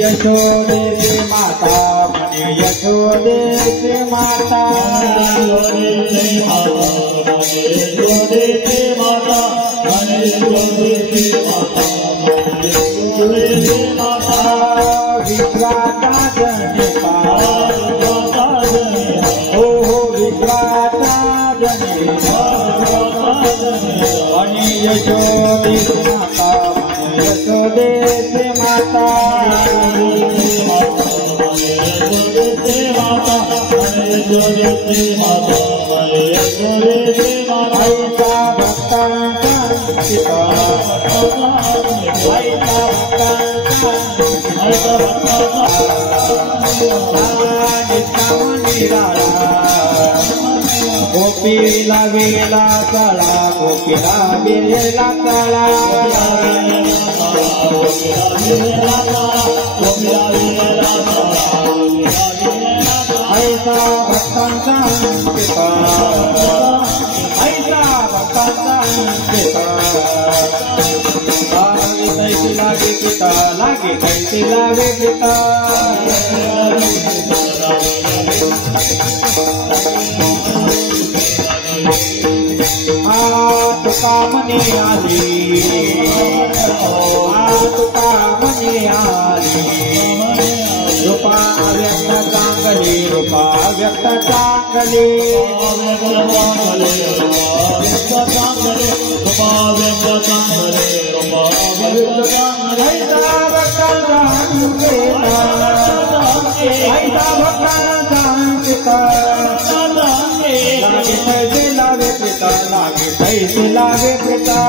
यशोदे माता मने यशोदे माता यशोदे माता मने यशोदे माता मने यशोदे जनिता हो विश्वाचा जनिता आणि यशोदेश माता यशोदेश माता आईचा भक्तांचा पिता आईचा गोपीला गेला काळा गोपीला गेला काळा ऐसा भक्तांचा पिता ऐसा भक्तांचा पिता लागे पिता लागे कैसे लागे पिता तुका मनी आली तुका मनी आली रूपा व्यक्त चांगली रूपा व्यक्त चांगली लागे पिता लागे कैसे लागे पिता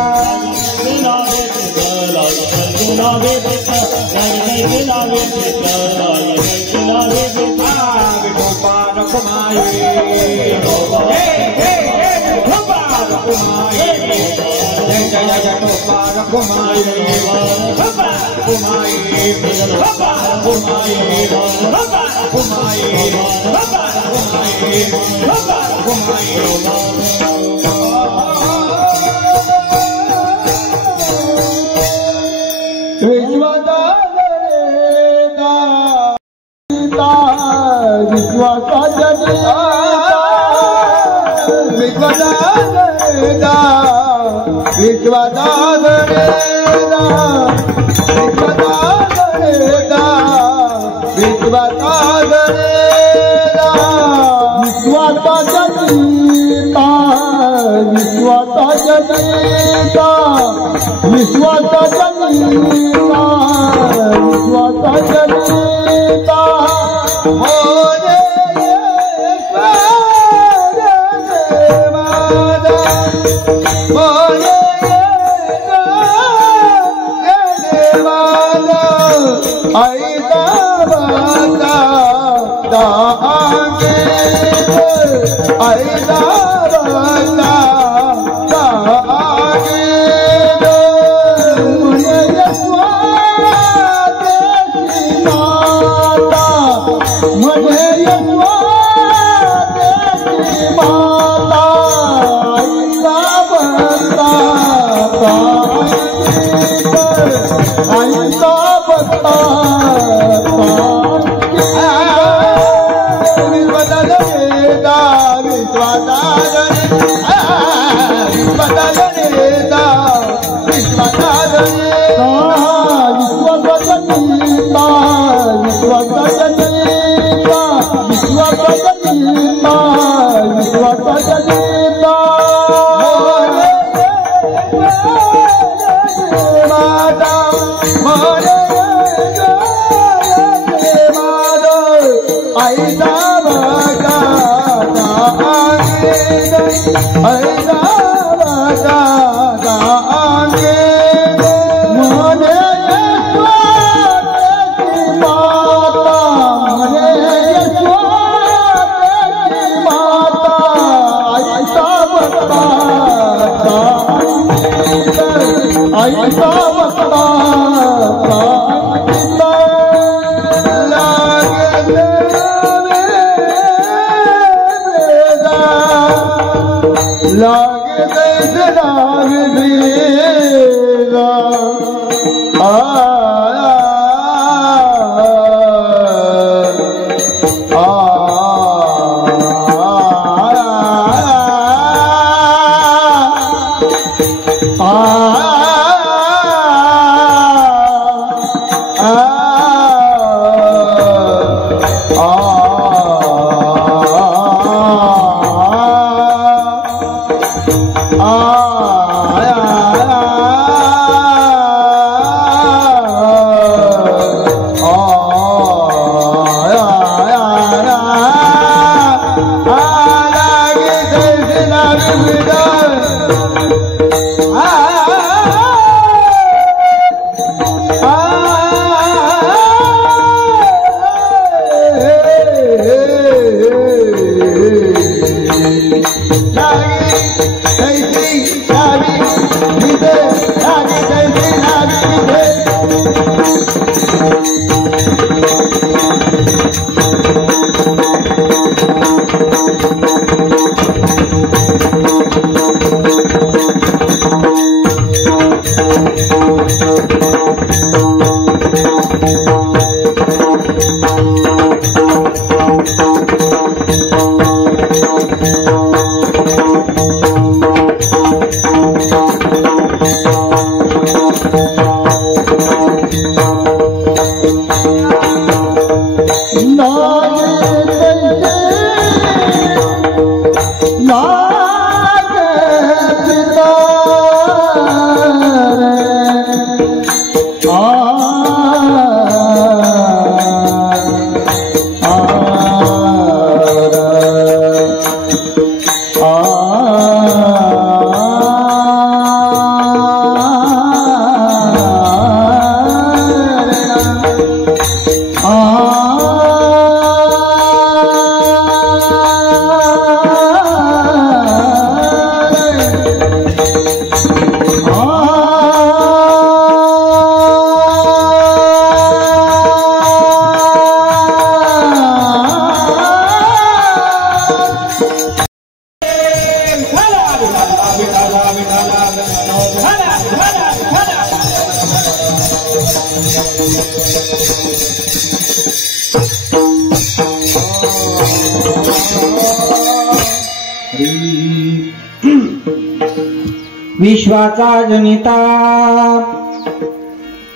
लागे पिता गोपाल कुमारी गोपाल कुमारी जय जय जय गोपाल कुमारी गोपाल कुमारी गोपाल कुमारी गोपाल कुमारी गोपाल कुमारी गोपाल कुमारी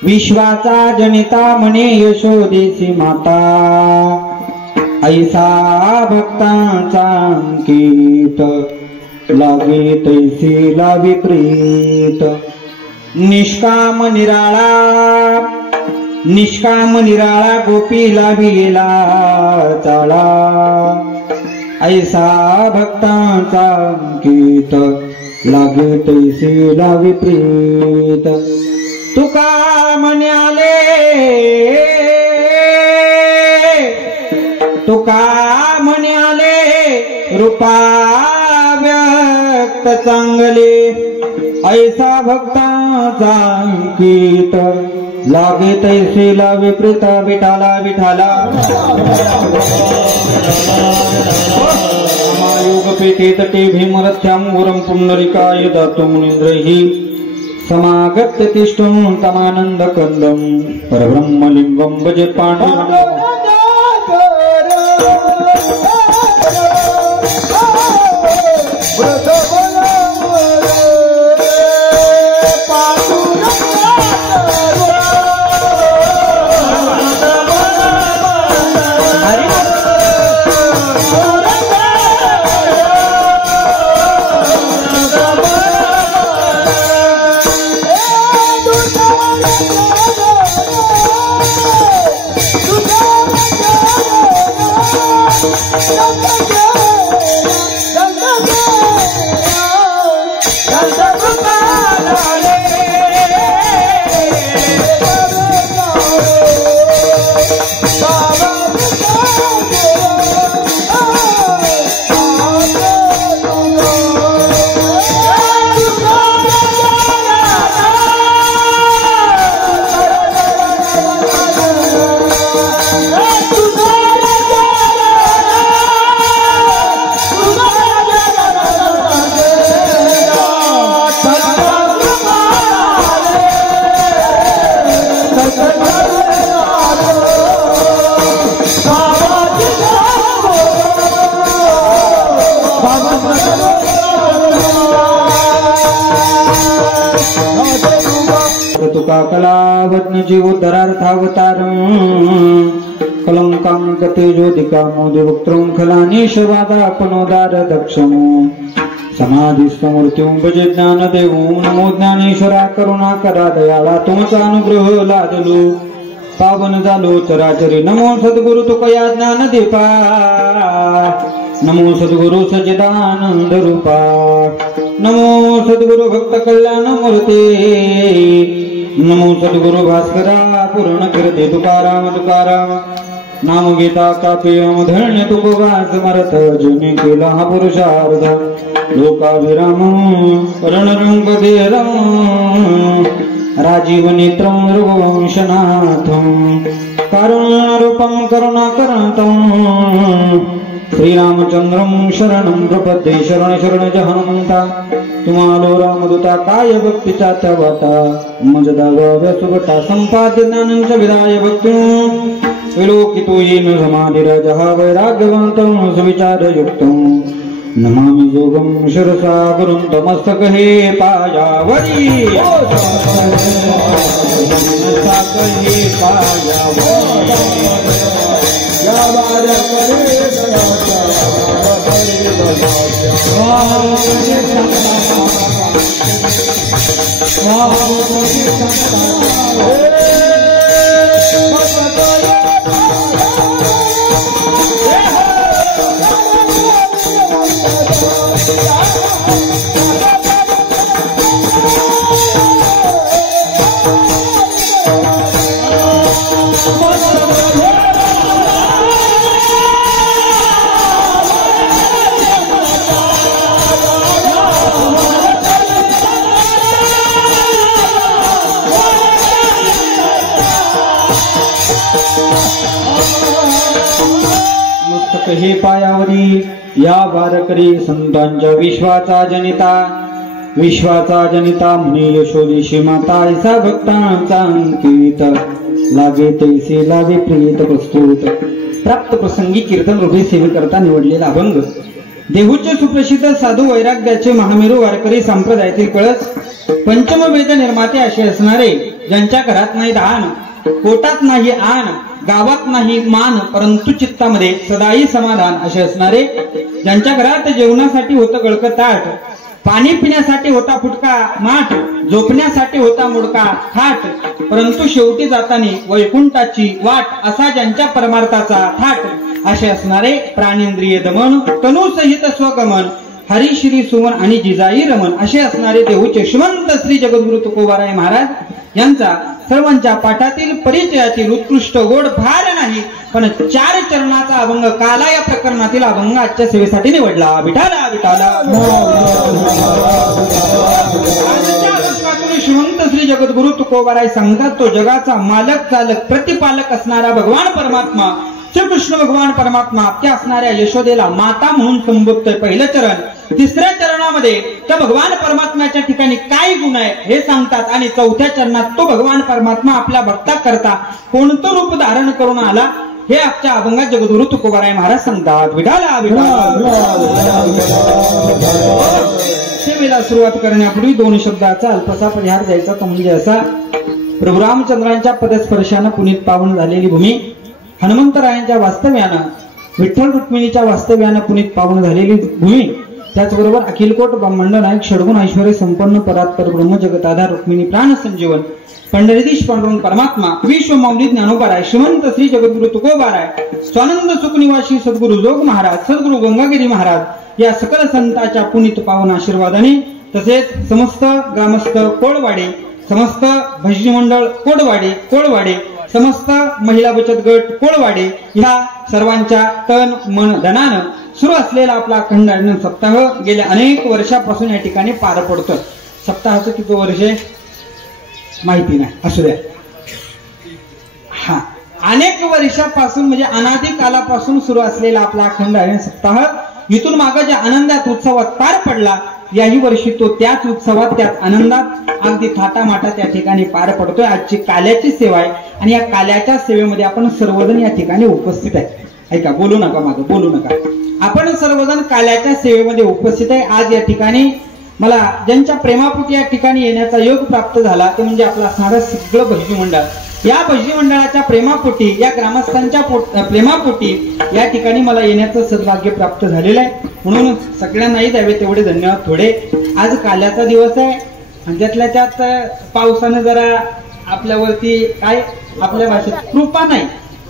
विश्वाचा जनिता म्हणे यशोदेची माता ऐसा भक्तांचा अंकित लागे तैसीला विपरीत निष्काम निराळा गोपीला भिलेला चाळा ऐसा भक्तांचा अंकित लागे तैसीला विपरीत तुका म्हणाले रूपा व्यक्त चांगले ऐसा भक्तांचा अंकित लागे तैसीला विपरीत विठाला विठाला योग पेटे तटे भीमरथ्यां गुरं पुंडरीकाय दातु मुनीन्द्रैः समागत्य तिष्ठं तमानंद कंदं परब्रह्मलिंगं भजे पाण्डुरंगं तुका कलावत्न जीवोद्धरार्थावतारं कलंकां तेजोदिका मोदिवक्त्रं खलानीशवादापनोदार दक्षमो समाधिस्थमूर्त्युं भजे ज्ञानदेवं नमो ज्ञानेश्वरा करुणाकरा दयाळा तुमचा अनुग्रह लादलो पावन झालो चराचरी नमो सद्गुरु तुकया ज्ञानदीपा नमो सद्गुरु सच्चिदानंद रूपा नमो सद्गुरु भक्त कल्याण मूर्ते नमो सद्गुरु भास्करा पूर्ण कीर्ती तुकाराम तुकाराम नाम घेता कापियम धन्य तुकोगास मरत जिने केला हा पुरुषार्थ लोकाभिराम रणरंगधीरम राजीव नेत्रम रघुवंशनाथम कारुण्यरूपम करुणाकरंतम श्रीरामचंद्रम शरणं प्रपद्ये शरण शरण हनुमंता तुम्हालो रामदूता काय भक्तीचा त्या वाटा मज दाव्या सुगटा संपाद्य ज्ञानंच विदाय भक्ती विलोकितो येन समाधिराज हा वैराग्यवंतं सुविचारयुक्तं नमामि योगं शिरसा गुरुं तमस्तक हे पायावरी हे पायावरी या वारकरी संतांच्या विश्वाचा जनिता म्हणे यशोदेशी माता ऐसा भक्तांचा अंकित लागे तैसे लागे प्रीत प्रस्तुत प्राप्त प्रसंगी कीर्तन रूपी सेवेकरता निवडलेला अभंग देहूचे सुप्रसिद्ध साधू वैराग्याचे महामेरू वारकरी संप्रदायातील कळस पंचम वेद निर्माते असे असणारे ज्यांच्या घरात नाही दान पोटात नाही आण गावात नाही मान परंतु चित्तामध्ये सदाई समाधान असे असणारे ज्यांच्या घरात जेवणासाठी होतं गळकं ताट पाणी पिण्यासाठी होता फुटका माठ झोपण्यासाठी होता मुडका थाट परंतु शेवटी जाताना वैकुंठाची वाट असा ज्यांच्या परमार्थाचा थाट असे असणारे प्राणेंद्रिय दमन तनु सहित स्वगमन हरी श्री सुमन आणि जिजाई रमन असे असणारे देहूचे श्रीमंत श्री जगद्गुरु तुकोबाराय महाराज यांचा सर्वांच्या पाठातील परिचयातील उत्कृष्ट गोड फार नाही पण 4 चरणाचा अभंग काला या प्रकरणातील अभंग आजच्या सेवेसाठी निवडला विठाला विठाला श्रीमंत श्री जगद्गुरु तुकोबाराय सांगतात तो जगाचा मालक चालक प्रतिपालक असणारा भगवान परमात्मा श्रीकृष्ण भगवान परमात्मा त्या असणाऱ्या यशोदेला माता म्हणून संबोधतोय पहिलं चरण तिसऱ्या चरणामध्ये त्या भगवान परमात्म्याच्या ठिकाणी काय गुण आहे हे सांगतात आणि चौथ्या चरणात तो भगवान परमात्मा आपल्या भक्ता करता कोणतं रूप धारण करून आला हे आजच्या अभंगात जगद्गुरु तुकोबाराय महाराज सांगतात विठाला सेवेला सुरुवात करण्यापूर्वी 2 शब्दाचा अल्पसा परिहार द्यायचा तो म्हणजे असा प्रभू रामचंद्रांच्या पदस्पर्शानं पुनीत पावन झालेली भूमी हनुमंतरायांच्या वास्तव्यानं विठ्ठल रुक्मिणीच्या वास्तव्यानं पुनीत पावन झालेली भूमी त्याचबरोबर अखिलकोट ब्रह्मांड नायक षडगुण ऐश्वर्य संपन्न परात्पर ब्रह्म जगताधार रुक्मिणी प्राण संजीवन पंढरीधीश पांडुरंग परमात्मा विश्व माऊली ज्ञानोबाराय श्रीमंत श्री जगद्गुरु तुकोबाराय स्वानंद सुखनिवासी सद्गुरु जोग महाराज सद्गुरु गंगागिरी महाराज या सकल संतांच्या पुनीत पावन आशीर्वादाने तसेच समस्त ग्रामस्थ कोळवाडे समस्त भजनी मंडळ कोळवाडे समस्त महिला बचत गट कोळवाडे ह्या सर्वांच्या तन मन धनानं सुरू असलेला आपला अखंड आनंद सप्ताह गेल्या अनेक वर्षापासून या ठिकाणी पार पडतोय सप्ताहाचं किती वर्ष माहिती नाही असू द्या अनेक वर्षापासून म्हणजे अनादी कालापासून सुरू असलेला आपला अखंड आनंद सप्ताह इथून मागे ज्या आनंदात उत्सवात पार पडला याही वर्षी तो त्याच उत्सवात त्याच आनंदात अगदी थाटामाटा त्या ठिकाणी पार पडतोय आजची काल्याची सेवा आहे आणि या काल्याच्या सेवेमध्ये आपण सर्वजण या ठिकाणी उपस्थित आहे ऐका बोलू नका मागं बोलू नका आपण सर्वजण काल्याच्या सेवेमध्ये उपस्थित आहे आज या ठिकाणी मला ज्यांच्या प्रेमापोटी या ठिकाणी येण्याचा योग प्राप्त झाला ते म्हणजे आपला असणारं सगळं भजनी मंडळ या भजनी मंडळाच्या प्रेमापोटी या ग्रामस्थांच्या प्रेमापोटी या ठिकाणी मला येण्याचं सद्भाग्य प्राप्त झालेलं आहे म्हणून सगळ्यांनाही द्यावे तेवढे धन्यवाद थोडे आज काल्याचा दिवस आहे आणि त्यातल्या त्यात पावसानं जरा आपल्यावरती काय आपल्या भाषेत कृपा नाही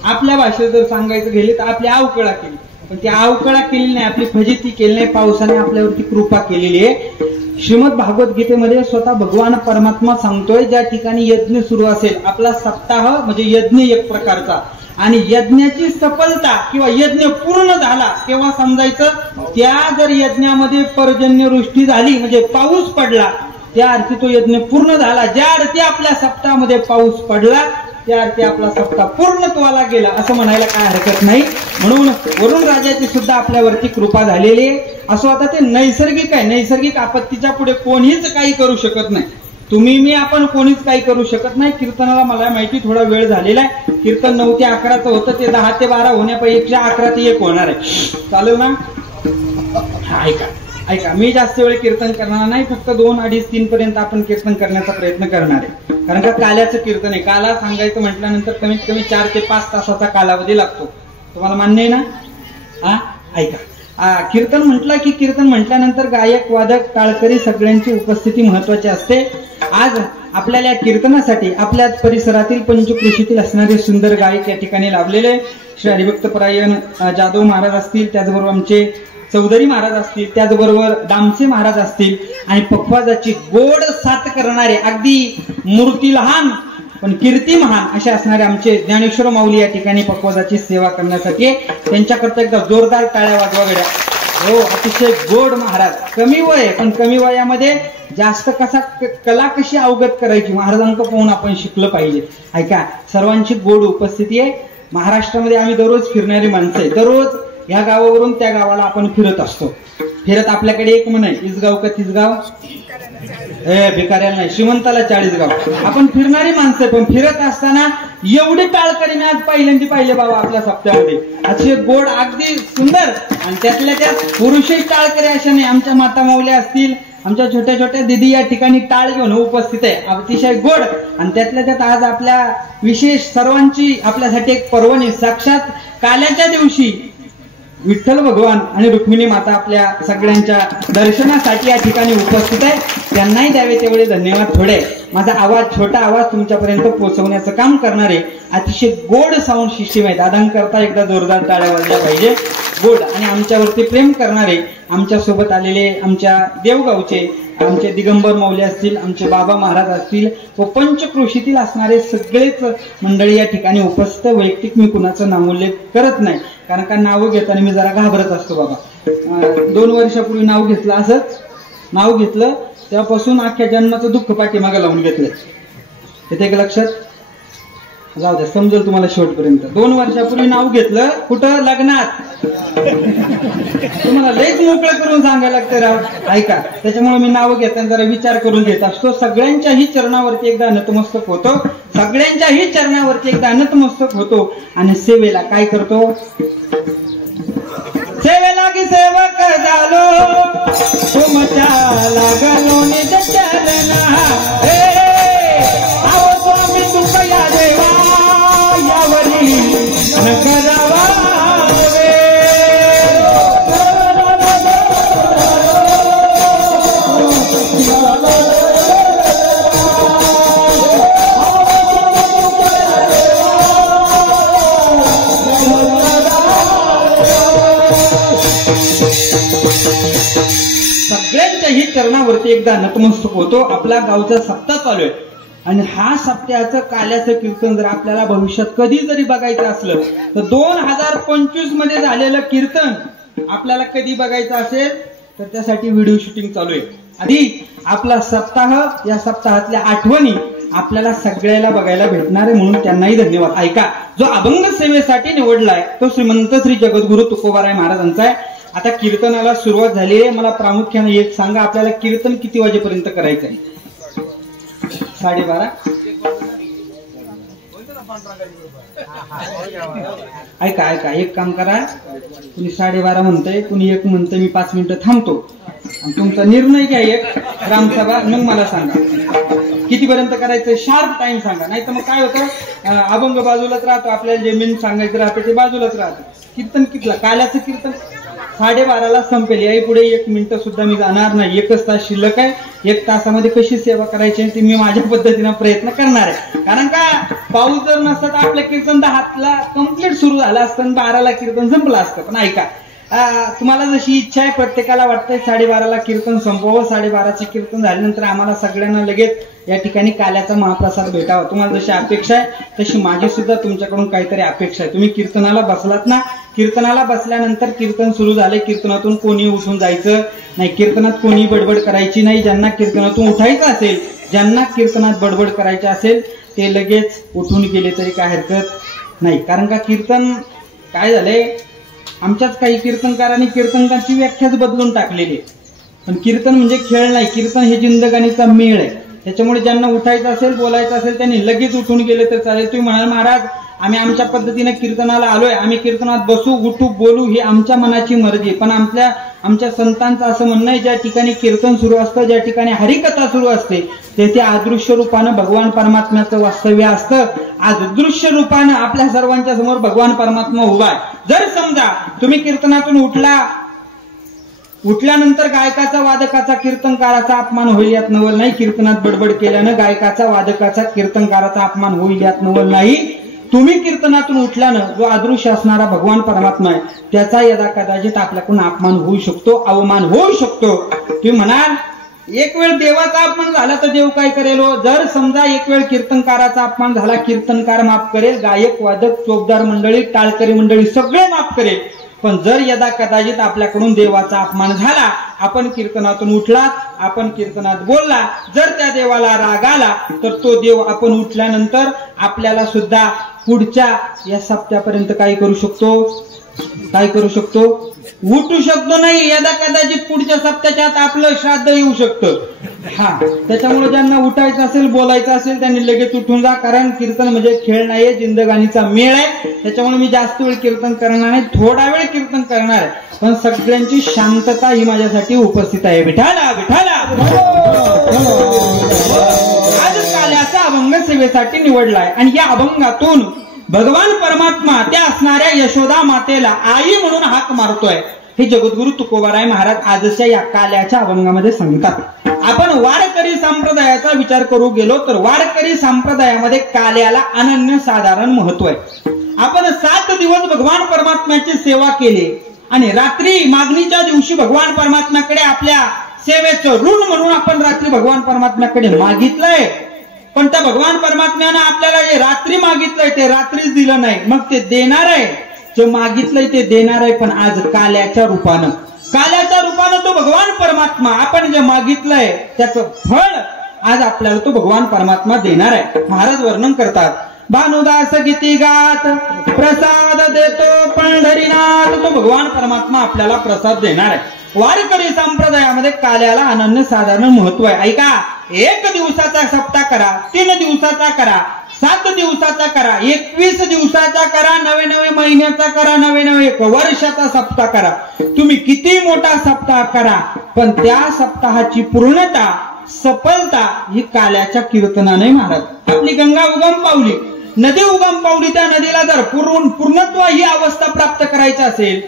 आपल्या भाषेत जर सांगायचं गेले तर आपली अवकळा केली पण ती अवकळा केलेली नाही आपली फजिती केली नाही पावसाने आपल्यावरती कृपा केलेली आहे श्रीमद भागवत गीतेमध्ये स्वतः भगवान परमात्मा सांगतोय ज्या ठिकाणी यज्ञ सुरू असेल आपला सप्ताह म्हणजे यज्ञ एक प्रकारचा आणि यज्ञाची सफलता किंवा यज्ञ पूर्ण झाला केव्हा समजायचं, त्या जर यज्ञामध्ये पर्जन्यवृष्टी झाली म्हणजे पाऊस पडला, त्या अर्थी तो यज्ञ पूर्ण झाला. ज्या अर्थी आपल्या सप्ताहामध्ये पाऊस पडला त्या अर्थी आपला सप्ताह पूर्णत्वाला गेला असं म्हणायला काय हरकत नाही. म्हणून वरुण राजाची सुद्धा आपल्यावरती कृपा झालेली आहे. असं आता ते नैसर्गिक आहे, नैसर्गिक आपत्तीच्या पुढे कोणीच काही करू शकत नाही. तुम्ही मी आपण कोणीच काही करू शकत नाही. कीर्तनाला मला माहिती थोडा वेळ झालेला आहे. कीर्तन 9 ते 11 होतं, ते 10 ते 12 होण्यापेक्षा 11 ते 1 होणार आहे. चालेल ना? ऐका, मी जास्त वेळ कीर्तन करणार नाही. फक्त 2, 2.5, 3 पर्यंत आपण कीर्तन करण्याचा प्रयत्न करणार आहे. कारण का काल्याचं कीर्तन आहे. काला सांगायचं म्हटल्यानंतर कमीत कमी 4 ते 5 तासाचा कालावधी लागतो. तुम्हाला मान्य आहे ना? ऐका, कीर्तन म्हटलं की कीर्तन म्हटल्यानंतर गायक, वादक, टाळकरी सगळ्यांची उपस्थिती महत्वाची असते. आज आपल्याला या कीर्तनासाठी आपल्या परिसरातील पंचक्रोशीतील असणारे सुंदर गायक या ठिकाणी लाभलेले श्री हरिभक्तपरायण जाधव महाराज असतील, त्याचबरोबर आमचे चौधरी महाराज असतील, त्याचबरोबर दामसे महाराज असतील आणि पखवाजाची गोड साथ करणारे, अगदी मूर्ती लहान पण कीर्ती महान असे असणारे आमचे ज्ञानेश्वर माऊली या ठिकाणी पखवाजाची सेवा करण्यासाठी. त्यांच्याकरता एकदा जोरदार टाळ्या वाजवा गड्या. हो, अतिशय गोड महाराज. कमी वय आहे पण कमी वयामध्ये जास्त कला कशी अवगत करायची महाराजांक पाहून आपण शिकलं पाहिजे. ऐका, सर्वांची गोड उपस्थिती आहे. महाराष्ट्रामध्ये आम्ही दररोज फिरणारी माणसं आहे. दररोज ह्या गावावरून त्या गावाला आपण फिरत असतो. फिरत आपल्याकडे एक म्हण आहे, इसगाव का तिसगाव, भिकाऱ्याला नाही, श्रीमंताला 40 गाव. आपण फिरणारी माणसं पण फिरत असताना एवढी टाळकरी मी आज पहिल्यांदा पाहिले बाबा आपल्या सप्त्यामध्ये. असे गोड, अगदी सुंदर. आणि त्यातल्या त्यात पुरुषही टाळकरी अशा नाही. आमच्या माता माऊल्या असतील, आमच्या छोट्या छोट्या दिदी या ठिकाणी टाळ घेऊन उपस्थित आहे, अतिशय गोड. आणि त्यातल्या त्यात आज आपल्या विशेष सर्वांची आपल्यासाठी एक पर्वणी. साक्षात काल्याच्या दिवशी विठ्ठल भगवान आणि रुक्मिणी माता आपल्या सगळ्यांच्या दर्शनासाठी या ठिकाणी उपस्थित आहे. त्यांनाही द्यावे तेवढे धन्यवाद. थोडे माझा आवाज, छोटा आवाज तुमच्यापर्यंत पोहोचवण्याचं काम करणारे अतिशय गोड साऊंड सिस्टीम आहे. दादांकरता एकदा जोरदार टाळ्या वाजल्या पाहिजे. गोड आणि आमच्यावरती प्रेम करणारे आमच्या सोबत आलेले आमच्या देवगावचे आमचे दिगंबर माऊली असतील, आमचे बाबा महाराज असतील व पंचक्रोशीतील असणारे सगळेच मंडळी या ठिकाणी उपस्थित. वैयक्तिक मी कुणाचं नामोल्लेख करत नाही, कारण का नाव घेताना मी जरा घाबरत असतो बाबा. 2 वर्षापूर्वी नाव घेतलं, असंच नाव घेतलं, तेव्हापासून अख्ख्या जन्माचं दुःख पाठीमागे लावून घेतलं. येते का लक्षात? जाऊ द्या, समजेल तुम्हाला शेवटपर्यंत. 2 वर्षापूर्वी नाव घेतलं, कुठं? लग्नात. तुम्हाला लयच मोकळं करून सांगायला लागतं राव. ऐका, त्याच्यामुळे मी नाव घेताना जरा विचार करून घेत असतो. सगळ्यांच्याही चरणावरती एकदा नतमस्तक होतो, सगळ्यांच्याही चरणावरती एकदा नतमस्तक होतो आणि सेवेला काय करतो? सेवेला की सेवक झालो, तुमच्या लागलो निज चरणा. आव स्वामी तुका या देवा, यावरी न करावा सगळ्यांच्याही चरणावरती एकदा नतमस्तक होतो. आपला गावचा सप्ताह चालू आहे आणि हा सप्त्याचं काल्याचं कीर्तन जर आपल्याला भविष्यात कधी जरी बघायचं असलं तर 2025 मध्ये झालेलं कीर्तन आपल्याला कधी बघायचं असेल तर त्यासाठी व्हिडिओ शूटिंग चालू आहे. आधी आपला सप्ताह, या सप्ताहातल्या आठवणी आपल्याला सगळ्याला बघायला भेटणार आहे, म्हणून त्यांनाही धन्यवाद. ऐका, जो अभंग सेवेसाठी निवडलाय तो श्रीमंत श्री जगद्गुरु तुकोबाराय महाराजांचा आहे. आता कीर्तनाला सुरुवात झाली आहे. मला प्रामुख्याने एक सांगा, आपल्याला कीर्तन किती वाजेपर्यंत करायचं आहे? 12:30. ऐका, एक काम करा, कुणी 12:30 म्हणतंय, कुणी 1 म्हणतंय, मी 5 मिनिटं थांबतो आणि तुमचा निर्णय घ्या. एक ग्रामसभा, मग मला सांगा कितीपर्यंत करायचं. शार्प टाइम सांगा, नाही तर मग काय होतं, अभंग बाजूलाच राहतो, आपल्याला जे मेन सांगायचं राहतं ते बाजूलाच राहतं. कीर्तन कितला? काल्याचं कीर्तन 12:30ला संपेल. याही पुढे 1 मिनिट सुद्धा मी जाणार नाही. 1 तास शिल्लक आहे. 1 तासामध्ये कशी सेवा करायची ती मी माझ्या पद्धतीने प्रयत्न करणार आहे. कारण का पाऊस जर नसता तर आपलं कीर्तन 10ला कम्प्लीट सुरू झालं असतं आणि 12ला कीर्तन संपलं असतं. पण ऐका, तुम्हाला जशी इच्छा आहे, प्रत्येकाला वाटतंय 12:30ला कीर्तन संपवावं, 12:30चे कीर्तन झाल्यानंतर आम्हाला सगळ्यांना लगेच या ठिकाणी काल्याचा महाप्रसाद भेटावा. तुम्हाला जशी अपेक्षा आहे तशी माझी सुद्धा तुमच्याकडून काहीतरी अपेक्षा आहे. तुम्ही कीर्तनाला बसलात ना, कीर्तनाला बसल्यानंतर कीर्तन सुरू झाले, कीर्तनातून कोणी उठून जायचं नाही, कीर्तनात कोणी बडबड करायची नाही. ज्यांना कीर्तनातून उठायचं असेल, ज्यांना कीर्तनात बडबड करायची असेल ते लगेच उठून गेले तरी काय हरकत नाही. कारण का कीर्तन काय झालंय, आमच्याच काही कीर्तनकारांनी कीर्तनकांची व्याख्याच बदलून टाकलेली आहे. पण कीर्तन म्हणजे खेळ नाही, कीर्तन हे जिंदगानीचा मेळ आहे. त्याच्यामुळे ज्यांना उठायचं असेल, बोलायचं असेल त्यांनी लगेच उठून गेले तर चालेल. तुम्ही म्हणाल महाराज आम्ही आमच्या पद्धतीने कीर्तनाला आलोय, आम्ही कीर्तनात बसू, उठू, बोलू, ही आमच्या मनाची मर्जी. पण आमच्या संतांचं असं म्हणणं आहे, ज्या ठिकाणी कीर्तन सुरू असतं, ज्या ठिकाणी हरिकथा सुरू असते, तेथे अदृश्य रूपानं भगवान परमात्म्याचं वास्तव्य असतं. आज दृश्य रूपानं आपल्या सर्वांच्या समोर भगवान परमात्मा उभा आहे. जर समजा तुम्ही कीर्तनातून उठल्यानंतर गायकाचा, वादकाचा, कीर्तनकाराचा अपमान होईल यात नवल नाही. कीर्तनात बडबड केल्यानं गायकाचा, वादकाचा, कीर्तनकाराचा अपमान होईल यात नवल नाही. तुम्ही कीर्तनातून उठल्यानं जो अदृश्य असणारा भगवान परमात्मा आहे त्याचा यदा कदाचित आपल्याकडून अपमान होऊ शकतो, अवमान होऊ शकतो. तुम्ही म्हणाल एक वेळ देवाचा अपमान झाला तर देव काय करेल? जर समजा एक वेळ कीर्तनकाराचा अपमान झाला, कीर्तनकार माफ करेल, गायक, वादक, चोपदार मंडळी, टाळकरी मंडळी सगळे माफ करेल. पण जर यदा कदाचित आपल्याकडून देवाचा अपमान झाला, आपण कीर्तनातून उठलात, आपण कीर्तनात बोलला, जर त्या देवाला राग आला तर तो देव आपण उठल्यानंतर आपल्याला सुद्धा पुढच्या या सप्त्यापर्यंत काय करू शकतो? उठू शकतो नाही. यदा कदाचित पुढच्या सप्त्याच्या आत आपलं श्राद्ध येऊ शकतं. त्याच्यामुळे ज्यांना उठायचं असेल, बोलायचं असेल त्यांनी लगेच उठून जा. कारण कीर्तन म्हणजे खेळ नाहीये, जिंदगानीचा मेळ आहे. त्याच्यामुळे मी जास्त वेळ कीर्तन करणार नाही, थोडा वेळ कीर्तन करणार आहे. पण सगळ्यांची शांतता ही माझ्यासाठी उपस्थित आहे. विठाला विठाला. आज काल्याचा अभंग सेवेसाठी निवडलाय आणि या अभंगातून भगवान परमात्मा त्या असणाऱ्या यशोदा मातेला आई म्हणून हाक मारतोय. हे जगद्गुरु तुकोबाराय महाराज आजच्या या काल्याच्या अभंगामध्ये सांगतात. आपण वारकरी संप्रदायाचा विचार करू गेलो तर वारकरी संप्रदायामध्ये काल्याला अनन्यसाधारण महत्व आहे. आपण 7 दिवस भगवान परमात्म्याची सेवा केली आणि रात्री मागणीच्या दिवशी भगवान परमात्म्याकडे आपल्या सेवेचं ऋण म्हणून आपण रात्री भगवान परमात्म्याकडे मागितलंय. पण त्या भगवान परमात्म्यानं आपल्याला जे रात्री मागितलंय ते रात्रीच दिलं नाही. मग ते देणार आहे, जे मागितलंय ते देणार आहे, पण आज काल्याच्या रूपानं तो भगवान परमात्मा आपण जे मागितलंय त्याचं फळ आज आपल्याला तो भगवान परमात्मा देणार आहे. महाराज वर्णन करतात, भानुदास गीती गात प्रसाद देतो पंढरीनाथ. तो भगवान परमात्मा आपल्याला प्रसाद देणार आहे. वारकरी संप्रदायामध्ये काल्याला अनन्यसाधारण महत्व आहे. ऐका, 1 दिवसाचा सप्ताह करा, 3 दिवसाचा करा, 7 दिवसाचा करा, 21 दिवसाचा करा, 99 महिन्याचा करा, 99 वर्षाचा सप्ताह करा. तुम्ही किती मोठा सप्ताह करा, पण त्या सप्ताहाची पूर्णता, सफलता ही काल्याच्या कीर्तनाने महाराज. आपली गंगा उगम पावली, नदी उगम पावली, त्या नदीला जर पूर्णत्व ही अवस्था प्राप्त करायची असेल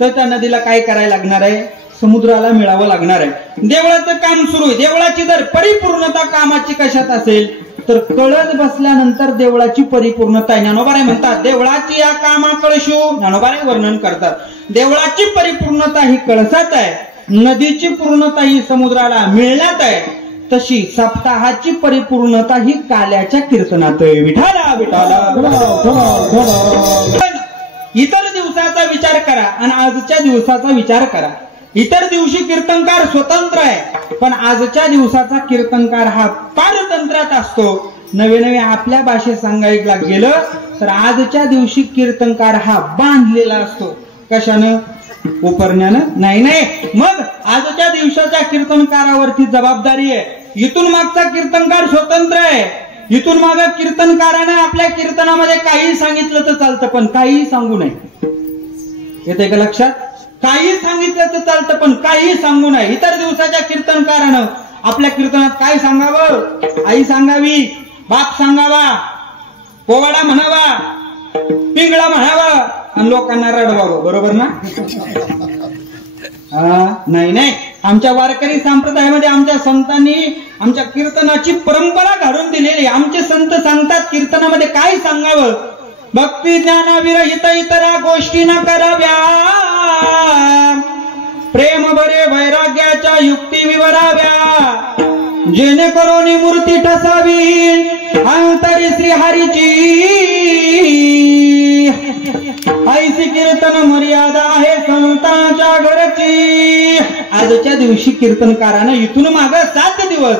तर त्या नदीला काय करायला लागणार आहे? समुद्राला मिळावं लागणार आहे. देवळाचं काम सुरू आहे, देवळाची जर परिपूर्णता कामाची कशात असेल तर कळस बसल्यानंतर देवळाची परिपूर्णता आहे. ज्ञानोबाराय म्हणतात, देवळाची या कामा कळशू. ज्ञानोबाराय वर्णन करतात, देवळाची परिपूर्णता ही कळसात आहे, नदीची पूर्णता ही समुद्राला मिळण्यात आहे. तशी सप्ताहाची परिपूर्णता ही काल्याच्या कीर्तनात आहे. विठाला विठाला. इतर दिवसाचा विचार करा आणि आजच्या दिवसाचा विचार करा. इतर दिवशी कीर्तनकार स्वतंत्र आहे, पण आजच्या दिवसाचा कीर्तनकार हा पारतंत्र्यात असतो. नवे आपल्या भाषेत सांगायला गेलं तर आजच्या दिवशी कीर्तनकार हा बांधलेला असतो. कशानं? उपरण्यानं नाही. मग आजच्या दिवसाच्या कीर्तनकारावरती जबाबदारी आहे. इथून मागचा कीर्तनकार स्वतंत्र आहे. इथून माग कीर्तनकाराने आपल्या कीर्तनामध्ये काही सांगितलं तर चालतं, पण काही सांगू नये. येते का लक्षात? काही सांगितलं तर चालतं, पण काही सांगू नये. इतर दिवसाच्या कीर्तनकारानं आपल्या कीर्तनात काय सांगावं? आई सांगावी, बाप सांगावा, पोवाडा म्हणावा, पिंगळा म्हणावा आणि लोकांना रडवावं. बरोबर ना? नाही. आमच्या वारकरी संप्रदायामध्ये आमच्या संतांनी आमच्या कीर्तनाची परंपरा घालून दिलेली. आमचे संत सांगतात कीर्तनामध्ये काय सांगावं भक्ती ज्ञानाविरहित इतरा गोष्टी न कराव्या, प्रेम बरे वैराग्याच्या युक्ती विवराव्या, जेणेकरून मूर्ती ठसावी अंतरी श्रीहरीची, ऐसी कीर्तन मर्यादा आहे संतांच्या घरची. आजच्या दिवशी कीर्तनकारानं इथून माग 7 दिवस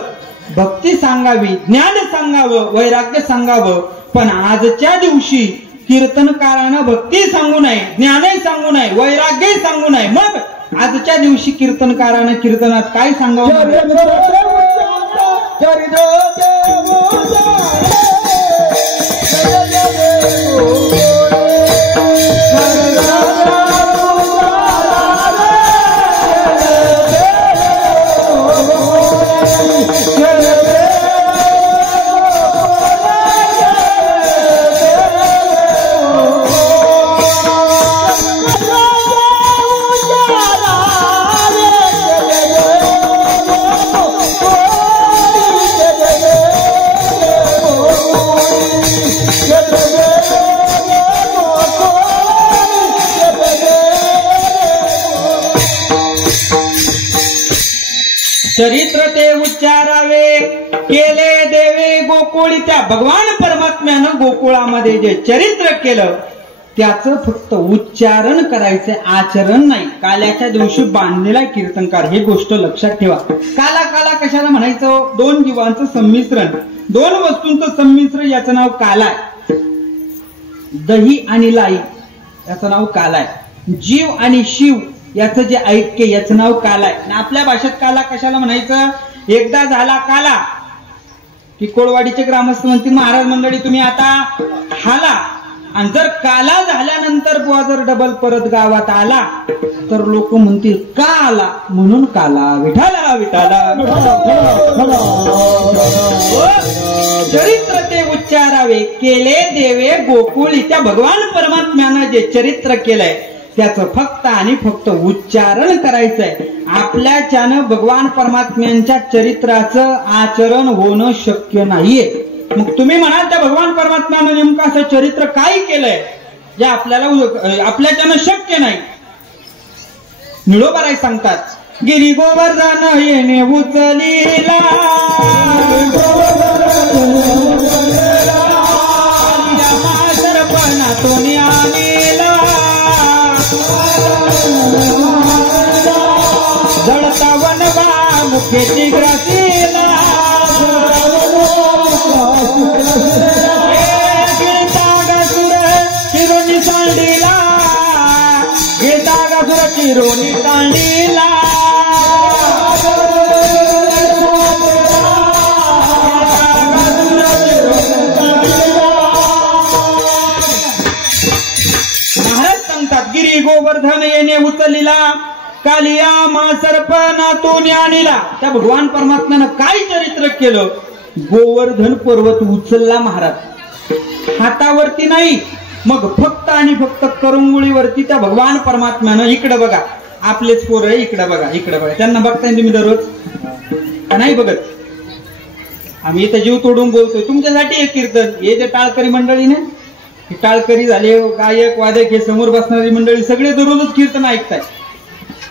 भक्ती सांगावी, ज्ञान सांगावं, वैराग्य सांगावं, पण आजच्या दिवशी कीर्तनकारानं भक्ती सांगू नये, ज्ञानही सांगू नये, वैराग्यही सांगू नये. मग आजच्या दिवशी कीर्तनकारानं कीर्तनात काय सांगावं? चरित्र ते उच्चारावे केले देवे गोकुळी. त्या भगवान परमात्म्यानं गोकुळामध्ये जे चरित्र केलं त्याचं फक्त उच्चारण करायचं, आचरण नाही. काल्याच्या दिवशी बांधलेला कीर्तनकार, हे गोष्ट लक्षात ठेवा. काला काला कशाला म्हणायचं? 2 जीवांचं संमिश्रण, 2 वस्तूंचं संमिश्रण, याचं नाव काला आहे. दही आणि लाई याचं नाव काला आहे. जीव आणि शिव याचं जे ऐक्य याचं नाव काला आहे. आणि आपल्या भाषेत काला कशाला म्हणायचं? एकदा झाला काला की कोळवाडीचे ग्रामस्थ म्हणतील महाराज मंडळी तुम्ही आता हाला, आणि जर काला झाल्यानंतर बुवा जर डबल परत गावात आला तर लोक म्हणतील का आला, म्हणून काला. विठाला विठाला. चरित्र ते उच्चारावे केले देवे गोकुळी. त्या भगवान परमात्म्यानं जे चरित्र केलंय त्याचं फक्त आणि फक्त उच्चारण करायचंय. आपल्याच्यानं भगवान परमात्म्यांच्या चरित्राचं आचरण होणं शक्य नाहीये. मग तुम्ही म्हणाल त्या भगवान परमात्म्यानं नेमकं असं चरित्र काय केलंय जे आपल्याच्यानं शक्य नाही? निळोबाराय सांगतात गिरी गोवर्धन येणे उचलीला, सरपणातून आलेला, जळता वनवा मुखेची ग्रासीला, चिरोनी सांडीला, गिळता चिरोनी सांडीला, महाराज सांगतात गिरी गोवर्धन येणे उचललीला, कालिया मा सर्पणातून आणीला. त्या भगवान परमात्म्यानं काय चरित्र केलं? गोवर्धन पर्वत उचलला महाराज, हातावरती नाही, मग फक्त आणि फक्त करंगुळीवरती त्या भगवान परमात्म्यानं. इकडे बघा आपलेच पोर आहे, इकडे बघा, इकडे बघा. त्यांना बघताय तुम्ही दररोज नाही बघत? आम्ही इथं जीव तोडून बोलतोय तुमच्यासाठी एक कीर्तन. हे जे टाळकरी मंडळी ना, टाळकरी झाले, गायक वादक, हे समोर बसणारी मंडळी सगळे दररोजच कीर्तन ऐकताय.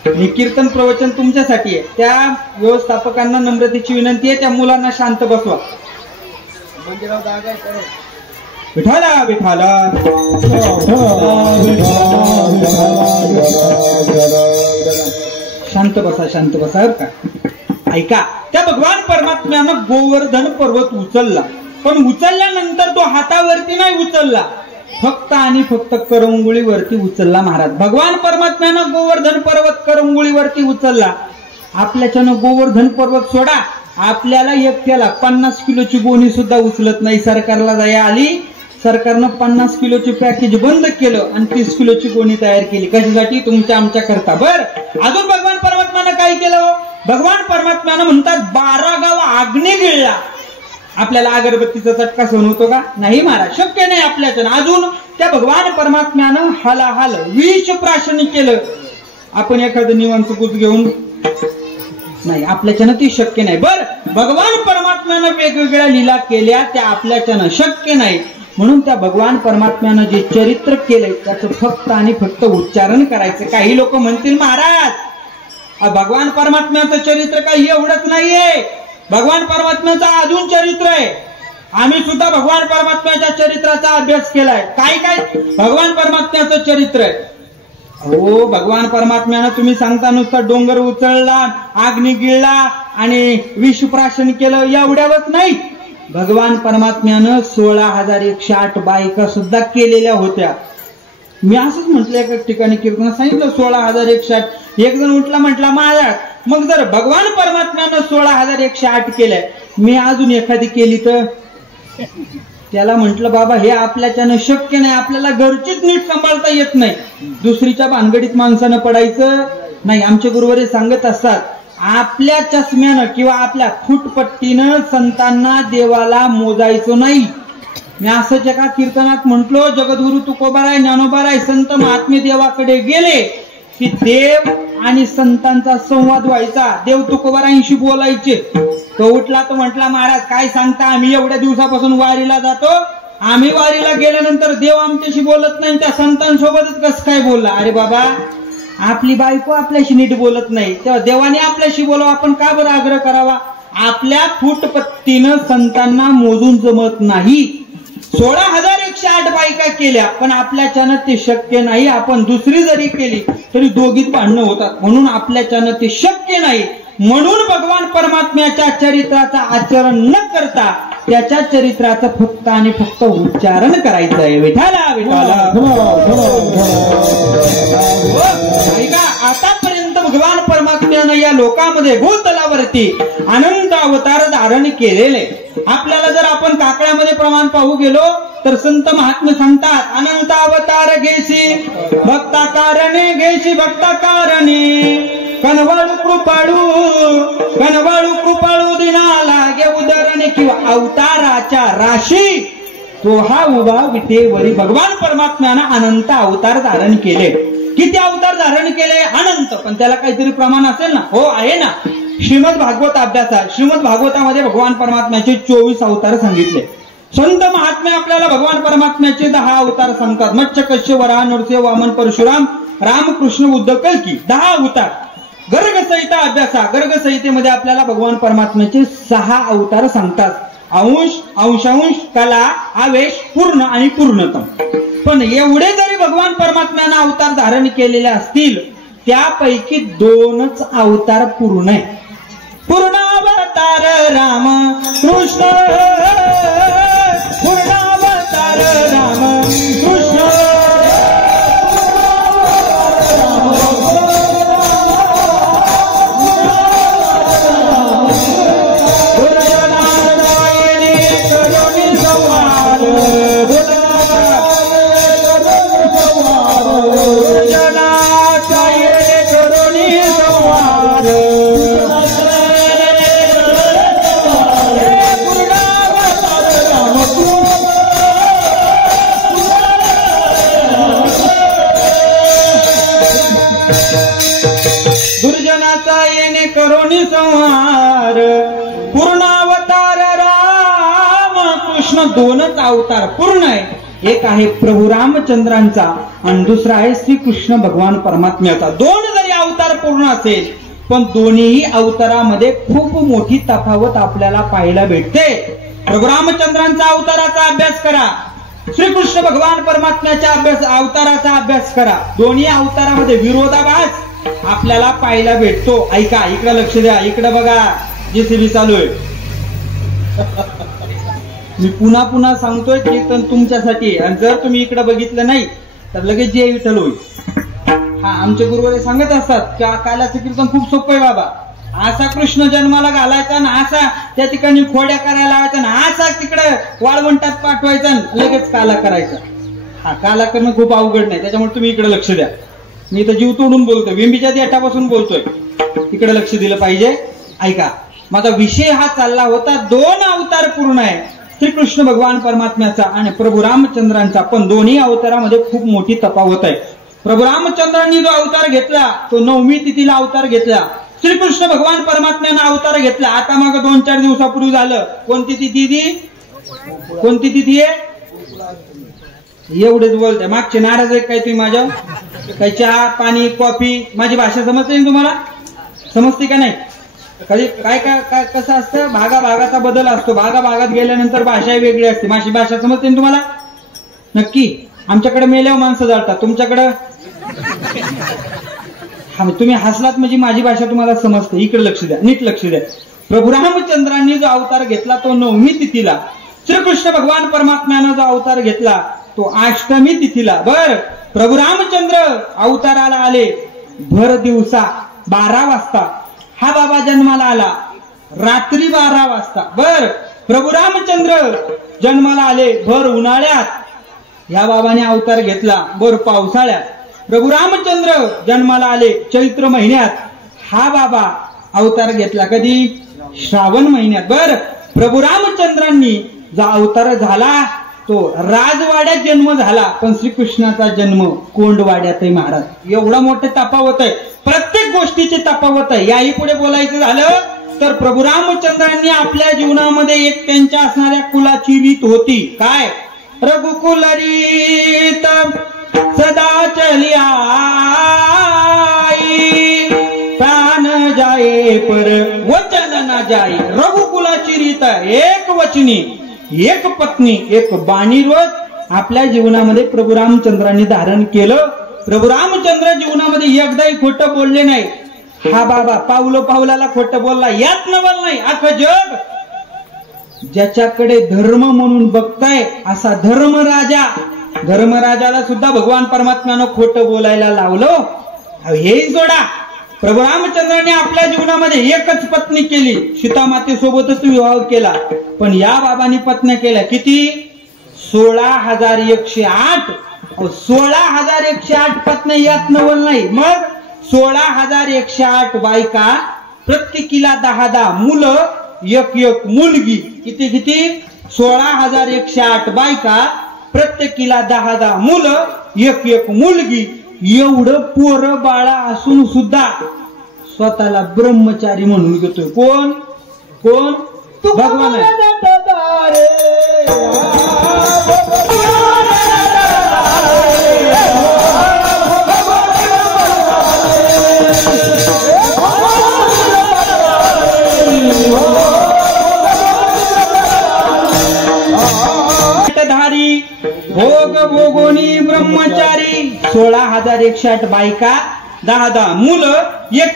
हे कीर्तन प्रवचन तुमच्यासाठी आहे. त्या व्यवस्थापकांना नम्रतेची विनंती आहे, त्या मुलांना शांत बसवा. विठाला विठाला. शांत बसा, शांत बसा. का ऐका, त्या भगवान परमात्म्यानं गोवर्धन पर्वत उचलला, पण उचलल्यानंतर तो हातावरती नाही उचलला, फक्त आणि फक्त करंगुळीवरती उचलला महाराज. भगवान परमात्म्यानं गोवर्धन पर्वत करंगुळीवरती उचलला. आपल्याच्यानं गोवर्धन पर्वत सोडा, आपल्याला एकट्याला 50 किलोची गोणी सुद्धा उचलत नाही. सरकारला दया आली, सरकारनं 50 किलोची पॅकेज बंद केलं आणि 30 किलोची गोणी तयार केली. कशासाठी? तुमच्या आमच्या करता. बर अजून भगवान परमात्म्यानं काय केलं? भगवान परमात्म्यानं म्हणतात 12 गाव आग्ने गिळला. आपल्याला अगरबत्तीचा चटका सहन होतो का? नाही महाराज, शक्य नाही आपल्याच्यानं. अजून त्या भगवान परमात्म्यानं हलाहल विष प्राशन केलं. आपण एखादं निवांत कुच घेऊन नाही, आपल्याच्यानं ती शक्य नाही. बर भगवान परमात्म्यानं वेगवेगळ्या लीला केल्या, त्या आपल्याच्यानं शक्य नाही. म्हणून त्या भगवान परमात्म्यानं जे चरित्र केलंय त्याचं फक्त आणि फक्त उच्चारण करायचं. काही लोक म्हणतील महाराज भगवान परमात्म्याचं चरित्र काही एवढंच नाहीये, भगवान परमात्म्याचं अजून चरित्र आहे. आम्ही सुद्धा भगवान परमात्म्याच्या चरित्राचा अभ्यास केलाय. काय काय भगवान परमात्म्याचं चरित्र आहे. हो, भगवान परमात्म्यानं तुम्ही सांगता नुसतं डोंगर उचलला, अग्नी गिळला आणि विषप्राशन केलं एवढ्यावरच नाही. भगवान परमात्म्यानं 16,108 बायका सुद्धा केलेल्या होत्या. मी असंच म्हटलं एका ठिकाणी कीर्तन सांगितलं 16,108. एक जण उठला म्हटला महाराज मग जर भगवान परमात्म्यानं 16,108 केलंय, मी अजून एखादी केली तर? त्याला म्हटलं बाबा हे आपल्याच्यानं शक्य नाही, आपल्याला घरचीच नीट सांभाळता येत नाही, दुसरीच्या भानगडीत माणसानं पडायचं नाही. आमचे गुरुवारी सांगत असतात आपल्या चष्म्यानं किंवा आपल्या फुटपट्टीनं संतांना देवाला मोजायचं नाही. मी असंच एका कीर्तनात म्हटलो जगद्गुरु तुकोबाराय ज्ञानोबाराय संत महात्मे देवाकडे गेले की देव आणि संतांचा संवाद व्हायचा. देव तुकोबारायांशी बोलायचे. तो उठला तो म्हटला महाराज काय सांगता, आम्ही एवढ्या दिवसापासून वारीला जातो, आम्ही वारीला गेल्यानंतर देव आमच्याशी बोलत नाही, त्या संतांसोबतच कसं काय बोलला? अरे बाबा आपली बायको आपल्याशी नीट बोलत नाही तेव्हा देवाने आपल्याशी बोलावं, आपण का बरं आग्रह करावा? आपल्या फुटपत्तीनं संतांना मोजून जमत नाही. 16,108 बायका केल्या पण आपल्याच्यानं ते शक्य नाही. आपण दुसरी जरी केली तरी दोघीत भांडणं होतात, म्हणून आपल्याच्यानं ते शक्य नाही. म्हणून भगवान परमात्म्याच्या चरित्राचा आचरण न करता त्याच्या चरित्राचं फक्त आणि फक्त उच्चारण करायचं आहे. विठाला विठाला. आतापर्यंत भगवान परमात्म्यानं या लोकांमध्ये भूतलावरती अनंत अवतार धारण केलेले. आपल्याला जर आपण काकड्यामध्ये प्रमाण पाहू गेलो तर संत महात्मे सांगतात अनंत अवतार घेशी भक्ता कारणे घेशी भक्ता कारणे कनवाळू कृपाळू दिना लागे उदरणे किंवा अवताराच्या राशी तो हा उभा विटेवरी. भगवान परमात्म्यानं अनंत अवतार धारण केले. किती अवतार धारण केले? अनंत. पण त्याला काहीतरी प्रमाण असेल ना? हो आहे ना. श्रीमद भागवत अभ्यासात श्रीमद भागवतामध्ये भगवान परमात्म्याचे 24 अवतार सांगितले. संत महात्मे आपल्याला भगवान परमात्म्याचे 10 अवतार सांगतात. मत्स्य कश्यप वराह नरसिंह वामन परशुराम रामकृष्ण बुद्ध कल्की 10 अवतार. गर्ग संहिता अभ्यासा गर्ग संहितेमध्ये आपल्याला भगवान परमात्म्याचे 6 अवतार सांगतात. अंश अंशांश कला आवेश पूर्ण आणि पूर्णतम. पण एवढे जरी भगवान परमात्म्यानं अवतार धारण केलेले असतील त्यापैकी 2च अवतार पूर्ण आहे. पूर्णावतार राम कृष्ण पूर्णावतार राम कृष्ण दुर्जनाचा येणे करोनी संहार. पूर्णावतार राम कृष्ण 2च अवतार पूर्ण आहे. एक आहे प्रभू रामचंद्रांचा आणि दुसरा आहे श्रीकृष्ण भगवान परमात्म्याचा. 2 जरी अवतार पूर्ण असेल पण दोन्ही अवतारामध्ये खूप मोठी तफावत आपल्याला पाहायला भेटते. प्रभू रामचंद्रांचा अवताराचा अभ्यास करा, श्रीकृष्ण भगवान परमात्म्याच्या अवताराचा अभ्यास करा. दोन्ही अवतारामध्ये विरोधाभास आपल्याला पाहायला भेटतो. ऐका, इकडे लक्ष द्या, इकडे बघा, जेसीबी चालू आहे. मी पुन्हा पुन्हा सांगतोय कीर्तन तुमच्यासाठी, आणि जर तुम्ही इकडे बघितलं नाही तर लगेच जे विठ्ठल होईल. हा आमचे गुरुवारी सांगत असतात की कालाचं कीर्तन खूप सोपं आहे बाबा. असा कृष्ण जन्माला घालायचा ना, असा त्या ठिकाणी खोड्या करायला लावायचा ना, असा तिकडे वाळवंटात पाठवायचा लगेच काला करायचा. हा काला करणं खूप अवघड नाही, त्याच्यामुळे तुम्ही इकडे लक्ष द्या. मी तर जीव तोडून बोलतोय, विंबीच्या देठापासून बोलतोय, इकडे लक्ष दिलं पाहिजे. ऐका, माझा विषय हा चालला होता 2 अवतार पूर्ण आहे, श्रीकृष्ण भगवान परमात्म्याचा आणि प्रभू रामचंद्रांचा. पण दोन्ही अवतारामध्ये खूप मोठी तफावत आहे. प्रभू रामचंद्रांनी जो अवतार घेतला तो 9वी तिथीला अवतार घेतला. श्रीकृष्ण भगवान परमात्म्यानं अवतार घेतला आता माग 2-4 दिवसापूर्वी झालं. कोणती तिथी? कोणती तिथी आहे? एवढेच बोलते. मागचे नाराज आहे काय तुम्ही माझ्या? काही चहा पाणी कॉफी माझी भाषा समजते ना तुम्हाला? समजते का नाही? कधी काय काय काय कसं असतं, भागाभागाचा बदल असतो. भागाभागात गेल्यानंतर भाषा वेगळी असते. माझी भाषा समजते ना तुम्हाला? नक्की. आमच्याकडे मेल्यावर माणसं जाळतात, तुमच्याकडं तुम्ही हसलात म्हणजे माझी भाषा तुम्हाला समजते. इकडे लक्ष द्या, नीट लक्ष द्या. प्रभू रामचंद्रांनी जो अवतार घेतला तो 9वी तिथीला. श्रीकृष्ण भगवान परमात्म्यानं जो अवतार घेतला तो 8वी तिथीला. बर, प्रभू रामचंद्र अवताराला आले भर दिवसा 12 वाजता. हा बाबा जन्माला आला रात्री 12 वाजता. बर, प्रभू रामचंद्र जन्माला आले भर उन्हाळ्यात. ह्या बाबाने अवतार घेतला भर पावसाळ्यात. प्रभू रामचंद्र जन्माला आले चैत्र महिन्यात. हा बाबा अवतार घेतला कधी? श्रावण महिन्यात. बर, प्रभू रामचंद्रांनी जो अवतार झाला तो राजवाड्यात जन्म झाला, पण श्रीकृष्णाचा जन्म कोंडवाड्यात आहे महाराज. एवढा मोठे तफावत आहे, प्रत्येक गोष्टीची तफावत आहे. याही पुढे बोलायचं झालं तर प्रभू रामचंद्रांनी आपल्या जीवनामध्ये एक त्यांच्या असणाऱ्या कुलाची रीत होती. काय? रघुकुल रीत सदा चली आई, प्राण जाए पर वचन न जाए. रघुकुलाची रीत एक वचनी, एक पत्नी, एक बाणी रोज आपल्या जीवनामध्ये प्रभू रामचंद्रांनी धारण केलं. प्रभू रामचंद्र जीवनामध्ये एकदाही खोटं बोलले नाही. हा बाबा पावलो पावलाला खोटं बोलला, यात नवल नाही. अख्खं जग ज्याच्याकडे धर्म म्हणून बघताय असा धर्मराजा, धर्मराजाला सुद्धा भगवान परमात्म्यानं खोटं बोलायला लावलं. हेही जोडा. प्रभू रामचंद्राने आपल्या जीवनामध्ये एकच पत्नी केली, सीतामातेसोबतच विवाह केला. पण या बाबांनी पत्न्या केल्या किती? 16,108. 16,108 पत्न्या, यात नवल नाही. मग 16,108 बायका, प्रत्येकीला 10 मुलं, एक मुलगी. किती किती? 16,108 बायका, प्रत्येकीला 10 मुलं, एक मुलगी. एवढं पोरं बाळा असून सुद्धा स्वतःला ब्रह्मचारी म्हणून घेतोय. कोण? कोण? भगवान आहे. भोग भोगोनी ब्रह्मचारी. 16,108 बायका, 10 मुलं,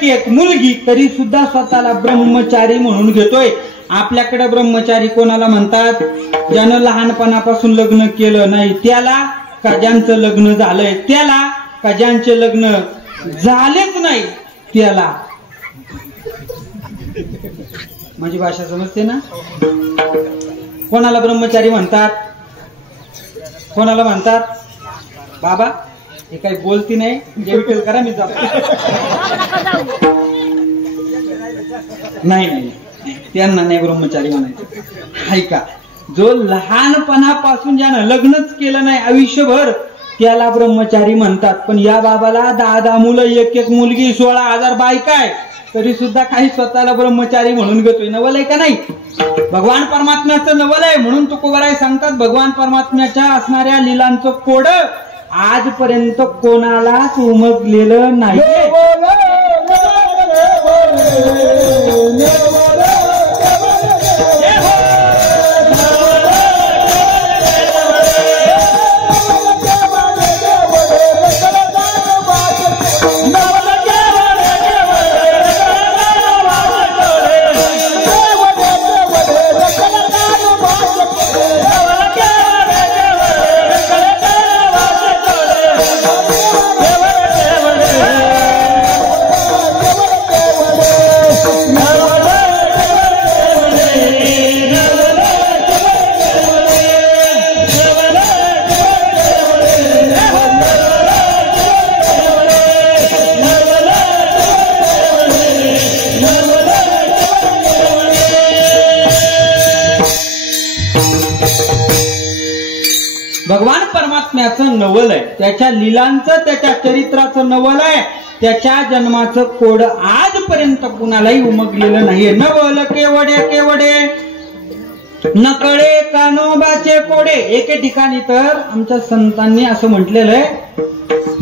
एक मुलगी, तरी सुद्धा स्वतःला ब्रह्मचारी म्हणून घेतोय. आपल्याकडे ब्रह्मचारी कोणाला म्हणतात? ज्यानं लहानपणापासून लग्न केलं नाही त्याला, का ज्यांचं लग्न झालंय त्याला, का ज्यांचे लग्न झालेच नाही त्याला. माझी भाषा समजते ना? कोणाला ब्रह्मचारी म्हणतात? कोणाला म्हणतात? बाबा हे काही बोलती नाही, जे विठ्ठल करा मी जातो. नाही नाही, त्यांना नाही ब्रह्मचारी म्हणायचं. ऐका, जो लहानपणापासून ज्यानं लग्नच केलं नाही आयुष्यभर त्याला ब्रह्मचारी म्हणतात. पण या बाबाला 10 मुलं, एक मुलगी, 16,000 बायका आहे, तरी सुद्धा काही स्वतःला ब्रह्मचारी म्हणून घेतोय. नवल आहे का नाही? भगवान परमात्म्याचं नवल आहे. म्हणून तुकोबाराय सांगतात, भगवान परमात्म्याच्या असणाऱ्या लीलांचं कोड आजपर्यंत कोणालाच उमगलेलं नाही. भगवान परमात्म्याचं नवल आहे, त्याच्या लीलांचं, त्याच्या चरित्राचं नवल आहे. त्याच्या जन्माचं कोड आजपर्यंत कुणालाही उमगलेलं नाहीये. नवल केवढे केवढे नकळे कानोबाचे कोडे. एके ठिकाणी तर आमच्या संतांनी असं म्हटलेलं आहे,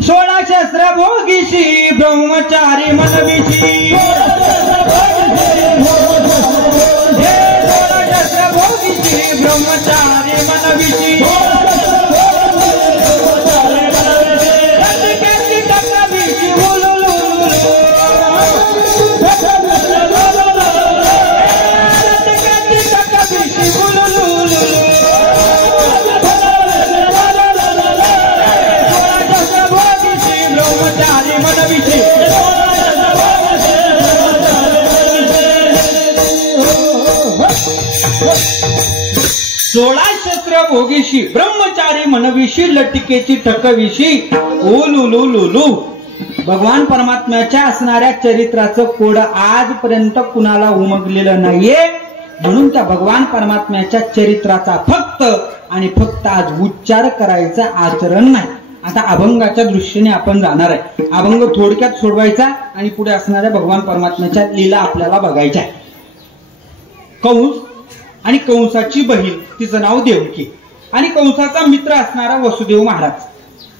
16 शस्त्र भोगीशी ब्रह्मचारी मनविशी. 16 शस्त्र भोगीशी ब्रह्मचारी मनविशी. सोळा शस्त्र भोगीशी ब्रह्मचारी मनविशी लटिकेची ठकविशी ओलुलुलुलु. भगवान परमात्म्याच्या असणाऱ्या चरित्राचं कोड आजपर्यंत कुणाला उमगलेलं नाहीये, म्हणून त्या भगवान परमात्म्याच्या चरित्राचा फक्त आणि फक्त आज उच्चार करायचा, आचरण नाही. आता अभंगाच्या दृष्टीने आपण जाणार आहे. अभंग थोडक्यात सोडवायचा आणि पुढे असणाऱ्या भगवान परमात्म्याच्या लीला आपल्याला बघायच्या. कंस आणि कंसाची बहीण, तिचं नाव देवकी, आणि कंसाचा मित्र असणारा वसुदेव महाराज.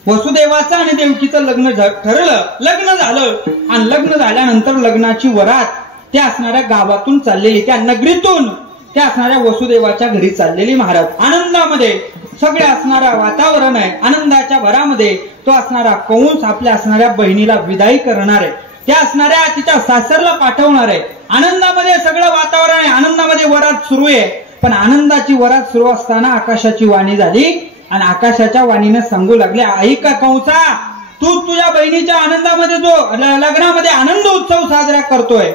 वसुदेवाचं आणि देवकीचं लग्न ठरलं, लग्न झालं, आणि लग्न झाल्यानंतर लग्नाची वरात त्या असणाऱ्या गावातून चाललेली, त्या नगरीतून त्या असणाऱ्या वसुदेवाच्या घरी चाललेली महाराज. आनंदामध्ये सगळे असणारा वातावरण आहे. आनंदाच्या भरामध्ये तो असणारा कंस आपल्या असणाऱ्या बहिणीला विदाई करणार आहे, त्या असणाऱ्या तिच्या सासरला पाठवणार आहे. आनंदामध्ये सगळं वातावरण आहे, आनंदामध्ये वरात सुरू आहे. पण आनंदाची वरात सुरू असताना आकाशाची वाणी झाली, आणि आकाशाच्या वाणीने सांगू लागले, ऐका कंसा, तू तुझ्या बहिणीच्या आनंदामध्ये जो लग्नामध्ये आनंद उत्सव साजरा करतोय,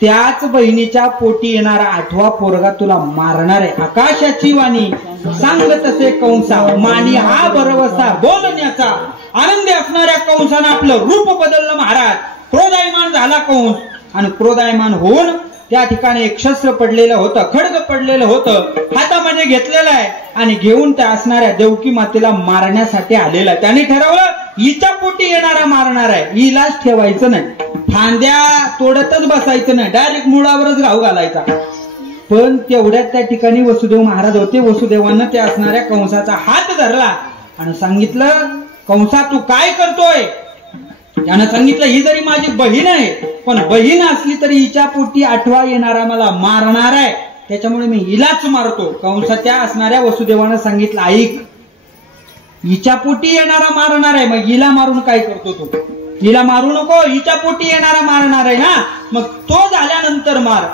त्याच बहिणीच्या पोटी येणारा 8वा पोरगा तुला मारणार आहे. आकाशाची वाणी सांगत असे कंसा, मानी हा भरवसा बोलण्याचा. आनंदी असणाऱ्या कंसानं आपलं रूप बदललं महाराज. क्रोधायमान झाला कंस, आणि क्रोधायमान होऊन त्या ठिकाणी एक शस्त्र पडलेलं होतं, खड्ग पडलेलं होतं, हातामध्ये घेतलेलं आहे, आणि घेऊन त्या असणाऱ्या देवकी मातेला मारण्यासाठी आलेला आहे. त्यांनी ठरवलं, हिच्या पोटी येणारा मारणार आहे, हिलाच ठेवायचं नाही, फांद्या तोडतच बसायचं नाही, डायरेक्ट मुळावरच घाव घालायचा. पण तेवढ्यात त्या ठिकाणी वसुदेव महाराज होते. वसुदेवानं त्या असणाऱ्या कंसाचा हात धरला आणि सांगितलं, कंसा तू काय करतोय? त्यानं सांगितलं, ही जरी माझी बहीण आहे, पण बहीण असली तरी हिच्या पोटी 8वा येणारा मला मारणार आहे, त्याच्यामुळे मी हिलाच मारतो. कंसाच्या असणाऱ्या वसुदेवानं सांगितलं, ऐक, हिच्या पोटी येणारा मारणार आहे, मग हिला मारून काय करतो तू? हिला मारू नको, हिच्या पोटी येणारा मारणार आहे ना, मग तो झाल्यानंतर मार.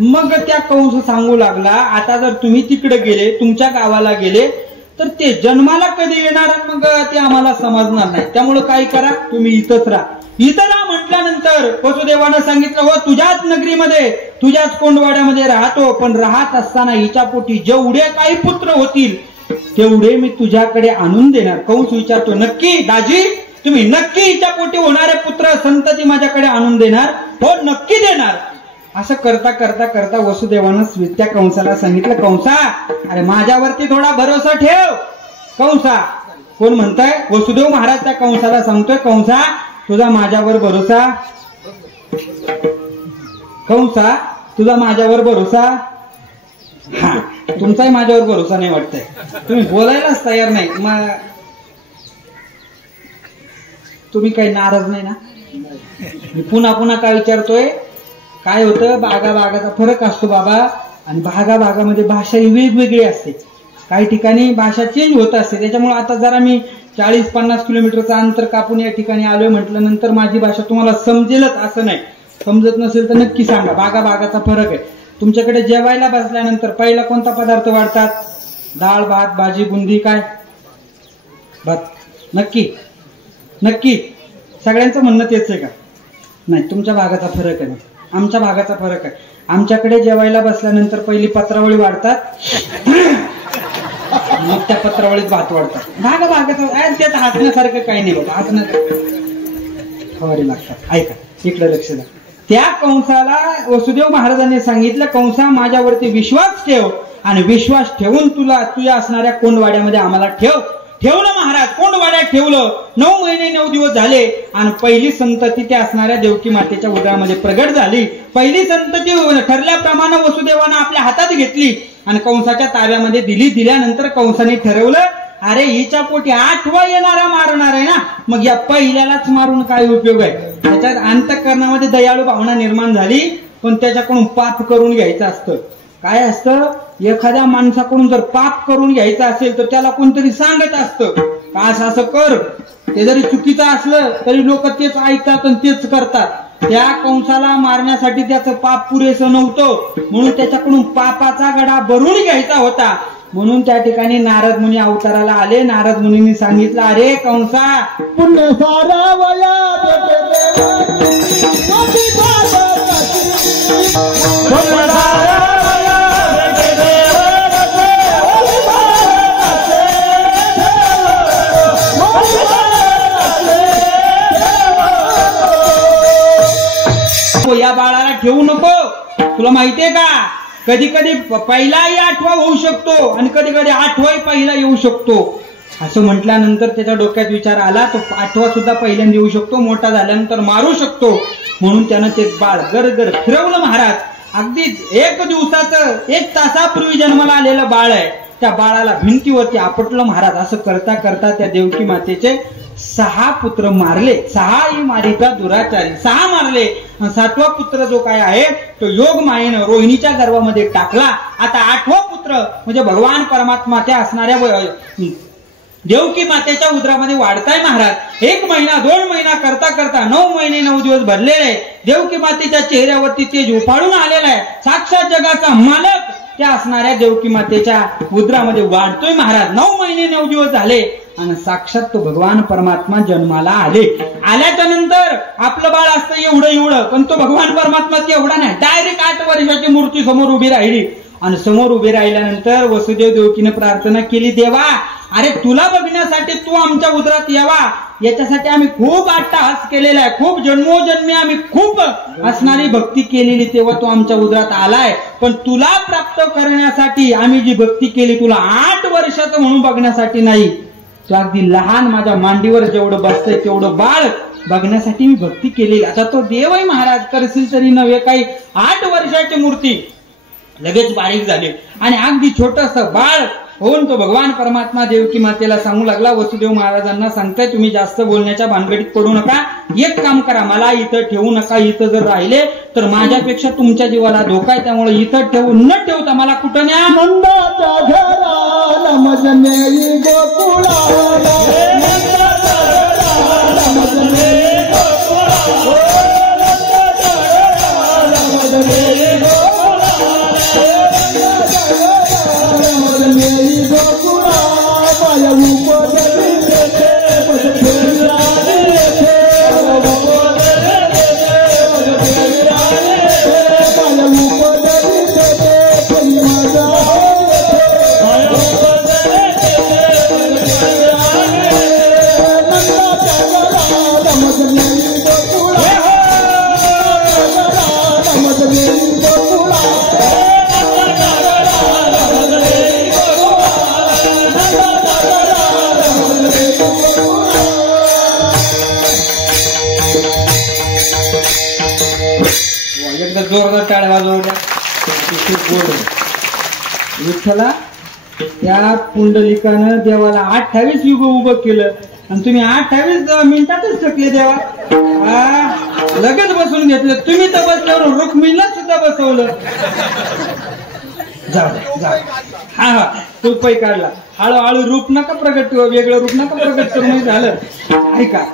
मग त्या कंस सांगू लागला, आता जर तुम्ही तिकडे गेले, तुमच्या गावाला गेले, तर ते जन्माला कधी येणार, मग ते आम्हाला समजणार नाही. त्यामुळे काय करा, तुम्ही इथंच राहा. इथं राहा म्हटल्यानंतर वसुदेवानं सांगितलं, हो तुझ्याच नगरीमध्ये, तुझ्याच कोंडवाड्यामध्ये राहतो, पण राहत असताना हिच्या पोटी जेवढे काही पुत्र होतील तेवढे मी तुझ्याकडे आणून देणार. कंस विचारतो, नक्की दाजी, तुम्ही नक्की हिच्या पोटी होणारे पुत्र संतती माझ्याकडे आणून देणार? हो नक्की देणार. असं करता करता करता वसुदेवानं त्या कंसाला सांगितलं, कंसा, अरे माझ्यावरती थोडा भरोसा ठेव. कंसा, कोण म्हणताय? वसुदेव महाराज त्या कंसाला सांगतोय, कंसा तुझा माझ्यावर भरोसा? कंसा तुझा माझ्यावर भरोसा? हा, तुमचाही माझ्यावर भरोसा नाही वाटतंय, तुम्ही बोलायलाच तयार नाही. मग तुम्ही काही नाराज नाही ना? मी पुन्हा पुन्हा काय विचारतोय, काय होतं, बागा बागाचा फरक असतो बाबा, आणि भागा भागामध्ये भाषा ही वेगवेगळी असते. काही ठिकाणी भाषा चेंज होत असते. त्याच्यामुळे आता जरा मी 40-50 किलोमीटरचं अंतर कापून या ठिकाणी आलोय म्हटल्यानंतर माझी भाषा तुम्हाला समजेलच असं नाही. समजत नसेल तर नक्की सांगा. भागा भागाचा फरक आहे. तुमच्याकडे जेवायला बसल्यानंतर पहिला कोणता पदार्थ वाढतात? डाळ, भात, भाजी, बुंदी, काय? भात. नक्की नक्की सगळ्यांचं म्हणणं तेच आहे का? नाही, तुमच्या भागाचा फरक आहे ना, आमच्या भागाचा फरक आहे. आमच्याकडे जेवायला बसल्यानंतर पहिली पत्रावळी वाढतात, मग त्या पत्रावळीत भात वाढतात. भागा भागाचा त्यात हसण्यासारखं काही नाही बाबा, हसण्यासारखं खवारी लागतात. ऐका, इकडे लक्ष द्या. त्या कंसाला वसुदेव महाराजांनी सांगितलं, कंसा माझ्यावरती विश्वास ठेव, आणि विश्वास ठेवून तुला तुझ्या असणाऱ्या कोंडवाड्यामध्ये आम्हाला ठेव. ठेवलं महाराज, कोंडवाड्यात ठेवलं. 9 महिने 9 दिवस झाले, आणि पहिली संतती त्या असणाऱ्या देवकी मातेच्या उदरामध्ये प्रगट झाली. पहिली संतती ठरल्याप्रमाणे वसुदेवानं आपल्या हातात घेतली, आणि कंसाच्या ताब्यामध्ये दिल्यानंतर कंसाने ठरवलं, अरे हिच्या पोटी 8वा येणारा मारणार आहे ना, मग या पहिल्यालाच मारून काय उपयोग आहे. त्याच्यात अंतःकरणामध्ये दयाळू भावना निर्माण झाली, पण त्याच्याकडून पाप करून घ्यायचं असतं. काय असतं, एखाद्या माणसाकडून जर पाप करून घ्यायचं असेल तर त्याला कोणतरी सांगत असतं का असं कर. ते जरी चुकीचं असलं तरी लोक तेच ऐकतात आणि तेच करतात. त्या कंसाला मारण्यासाठी त्याचं पाप पुरेसं नव्हतं, म्हणून त्याच्याकडून पापाचा गडा भरून घ्यायचा होता. म्हणून त्या ठिकाणी नारद मुनी अवताराला आले. नारद मुनींनी सांगितलं, अरे कंसा, पुण्य सारा वया या बाळाला ठेवू नको. तुला माहितीये का, कधी कधी पहिलाही 8वा होऊ शकतो आणि कधी कधी 8वाही पहिला येऊ शकतो. असं म्हटल्यानंतर त्याच्या डोक्यात विचार आला, तो 8वा सुद्धा पहिल्यांदा येऊ शकतो, मोठा झाल्यानंतर मारू शकतो. म्हणून त्यानं ते बाळ गरगर फिरवलं. महाराज, अगदीच 1 दिवसाचं 1 तासापूर्वी जन्माला आलेलं बाळ आहे. त्या बाळाला भिंतीवरती आपटलं. महाराज, असं करता करता त्या देवकी मातेचे 6 पुत्र मारले. 6 मारिता दुराचारी, 6 मारले. 7वा पुत्र जो काय आहे तो योग मायेनं रोहिणीच्या गर्भामध्ये टाकला. आता 8वा पुत्र म्हणजे भगवान परमात्मा त्या असणाऱ्या देवकी मातेच्या उदरामध्ये वाढताय. महाराज, 1 महिना 2 महिना करता करता 9 महिने 9 दिवस भरलेले. देवकी मातेच्या चेहऱ्यावरती तेज उफाळून आलेला आहे. साक्षात जगाचा मालक त्या असणाऱ्या देवकी मातेच्या उदरामध्ये वाढतोय. महाराज, 9 महिने 9 दिवस झाले आणि साक्षात तो भगवान परमात्मा जन्माला आले. आल्याच्या नंतर आपलं बाळ असतं एवढं, पण तो भगवान परमात्मा एवढा नाही, डायरेक्ट 8 वर्षाची मूर्ती समोर उभी राहिली. आणि समोर उभी राहिल्यानंतर वसुदेव देवकीने प्रार्थना केली, देवा, अरे तुला बघण्यासाठी तू आमच्या उदरात यावा, याच्यासाठी आम्ही खूप अट्टहास केलेला आहे, खूप जन्मोजन्मी आम्ही खूप असणारी भक्ती केलेली, तेव्हा तू आमच्या उदरात आलाय. पण तुला प्राप्त करण्यासाठी आम्ही जी भक्ती केली, तुला 8 वर्षाचं म्हणून बघण्यासाठी नाही, तो अगदी लहान माझ्या मांडीवर जेवढं बसतंय तेवढं बाळ बघण्यासाठी मी भक्ती केली. आता तो देवही महाराज करशील तरी नव्हे, काही 8 वर्षाची मूर्ती लगेच बारीक झाली आणि अगदी छोटस बाळ होऊन तो भगवान परमात्मा देवकी मातेला सांगू लागला. वसुदेव महाराजांना सांगताय, तुम्ही जास्त बोलण्याच्या भानगडीत पडू नका, एक काम करा, मला इथं ठेवू नका. इथं जर राहिले तर माझ्यापेक्षा तुमच्या जीवाला धोका आहे, त्यामुळे इथं न ठेवता मला कुठं न्या. नंदाच्या घराला मजने गोकुळाला, जोरदार टाळ्या वाजवल्या. विठ्ठला, त्या पुंडलिकानं देवाला 28 युग उभं केलं आणि तुम्ही 28 मिनिटातच थकले देवा. लगेच बसून घेतलं. तुम्ही तर बसल्यावर रुक्मिणीला सुद्धा बसवलं. जाऊ हा तू पै काढला. हळूहळू रूप नका प्रगट, वेगळं रूप नका प्रगट करून झालं. ऐका,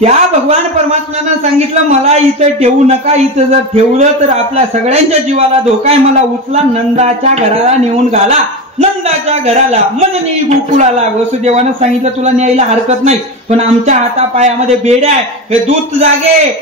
त्या भगवान परमात्म्यानं सांगितलं, मला इथं ठेवू नका, इथं जर ठेवलं तर आपल्या सगळ्यांच्या जीवाला धोका आहे, मला उचला नंदाच्या घराला नेऊन घाला. नंदाच्या घराला मजनी गोकुळाला. वसुदेवानं सांगितलं, तुला न्यायला हरकत नाही, पण आमच्या हातापायामध्ये बेड्या आहे, हे दूत जागे,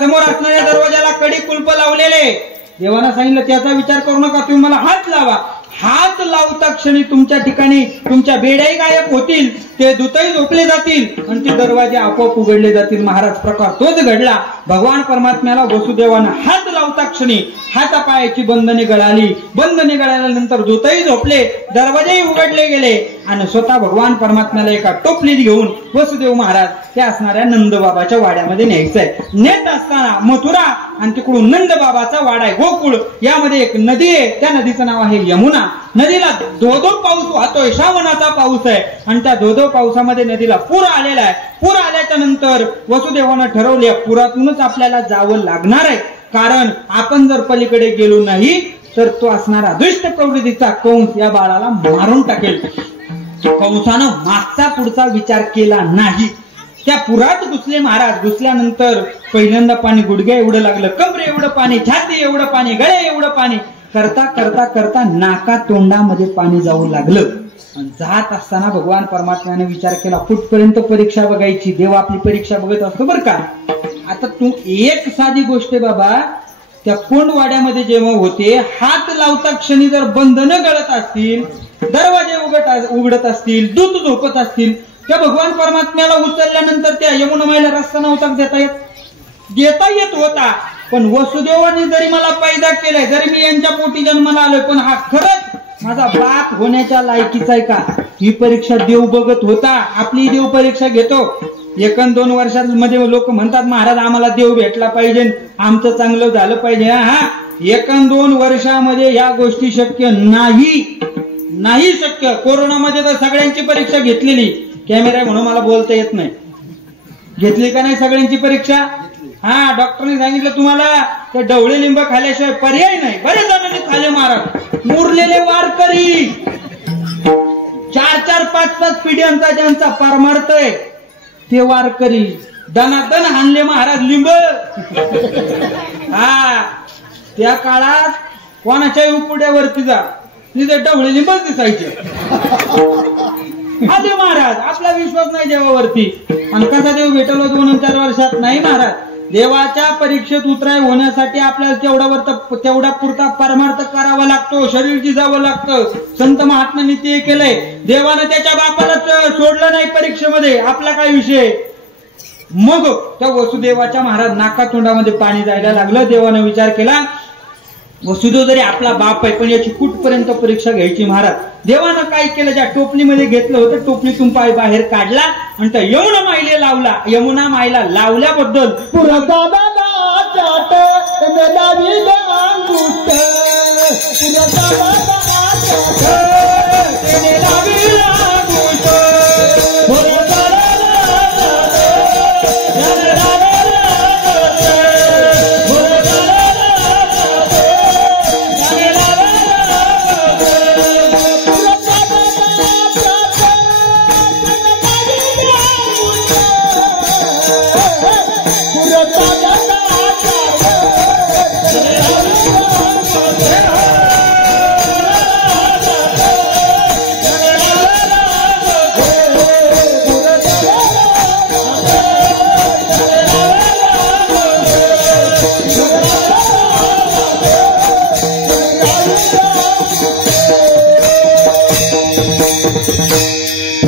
समोर असणाऱ्या दरवाजाला कडी कुलप लावलेले. देवानं सांगितलं, त्याचा विचार करू नका, तुम्ही मला हात लावा. हात लावता क्षणी तुमच्या ठिकाणी तुमच्या बेड्याही गायब होतील, ते दूतही झोपले जातील आणि ते दरवाजे आपोआप उघडले जातील. महाराज, प्रकार तोच घडला. भगवान परमात्म्याला वसुदेवानं हात लावता क्षणी हातापायाची बंधने गळाली. बंधने गळाल्यानंतर दूतही झोपले, दरवाजेही उघडले गेले आणि स्वतः भगवान परमात्म्याला एका टोपलीत घेऊन वसुदेव महाराज त्या असणाऱ्या नंदबाबाच्या वाड्यामध्ये न्यायचंय. नेत असताना मथुरा आणि तिकडून नंदबाबाचा वाडा आहे गोकुळ, यामध्ये एक नदी आहे, त्या नदीचं नाव आहे यमुना. नदीला धोधो पाऊस वाहतोय, श्रावणाचा पाऊस आहे आणि त्या धोधो पावसामध्ये नदीला पूर आलेला आहे. पूर आल्याच्या नंतर वसुदेवानं ठरवले पुरातूनच आपल्याला जावं लागणार आहे, कारण आपण जर पलीकडे गेलो नाही तर तो असणारा दुष्ट प्रवृत्तीचा कंस या बाळाला मारून टाकेल. कंसानं मागचा पुढचा विचार केला नाही. त्या पुरात घुसले महाराज. घुसल्यानंतर पहिल्यांदा पाणी गुडघ्या एवढं लागलं, कमरे एवढं पाणी, छाती एवढं पाणी, गळे एवढं पाणी. करता करता करता नाका तोंडामध्ये पाणी जाऊ लागलं. जात असताना भगवान परमात्म्याने विचार केला कुठपर्यंत परीक्षा बघायची. देव आपली परीक्षा बघत असतो बरं का. आता तू एक साधी गोष्ट आहे बाबा, त्या कोंडवाड्यामध्ये जेव्हा होते, हात लावता क्षणी जर बंधनं गळत असतील, दरवाजे उघडत असतील, दूत झोपत असतील, त्या भगवान परमात्म्याला उचलल्यानंतर त्या यमुना माईला रस्ता नव्हता देता येत होता. पण वसुदेवाने जरी मला पैदा केलाय, जरी मी यांच्या पोटी जन्माला आलोय, पण हा खरंच माझा बाप होण्याच्या लायकीचा आहे का, ही परीक्षा देव बघत होता. आपली देव परीक्षा घेतो. 1-2 वर्षांमध्ये लोक म्हणतात महाराज आम्हाला देव भेटला पाहिजे, आमचं चांगलं झालं पाहिजे. हा 1-2 वर्षामध्ये या गोष्टी शक्य नाही शक्य. कोरोनामध्ये तर सगळ्यांची परीक्षा घेतलेली. कॅमेरा म्हणून मला बोलता येत नाही. घेतली का नाही सगळ्यांची परीक्षा? हा, डॉक्टरने सांगितलं तुम्हाला ते ढवळे लिंब खाल्ल्याशिवाय पर्याय नाही. बरेच जणांनी खाल्ले महाराज. मुरलेले वारकरी 4-4, 5-5 पिढ्यांचा ज्यांचा परमार्थ आहे ते वारकरी दनादन हाणले महाराज लिंब. हा, त्या काळात कोणाच्याही उपुड्यावरती जा तिथे ढवळे लिंबच दिसायचे. आले महाराज. आपला विश्वास नाही देवावरती. आणि कसा देव भेटलो 2-4 वर्षात? नाही महाराज. देवाच्या परीक्षेत उतराय होण्यासाठी आपल्याला तेवढा पुरता परमार्थ करावा लागतो, शरीर जिजावं लागतं. संत महात्म्यांनी ते केलंय. देवानं त्याच्या बापालाच सोडलं नाही परीक्षेमध्ये. आपला काय विषय? मग त्या वसुदेवाच्या महाराज नाका तोंडामध्ये पाणी जायला लागलं. देवानं विचार केला वसुदेव जरी आपला बाप आहे, पण याची कुठपर्यंत परीक्षा घ्यायची महाराज. देवानं काय केलं, ज्या टोपलीमध्ये घेतलं होतं टोपलीतून पाय बाहेर काढला आणि त्या यमुना माईला लावला. यमुना माईला लावल्याबद्दल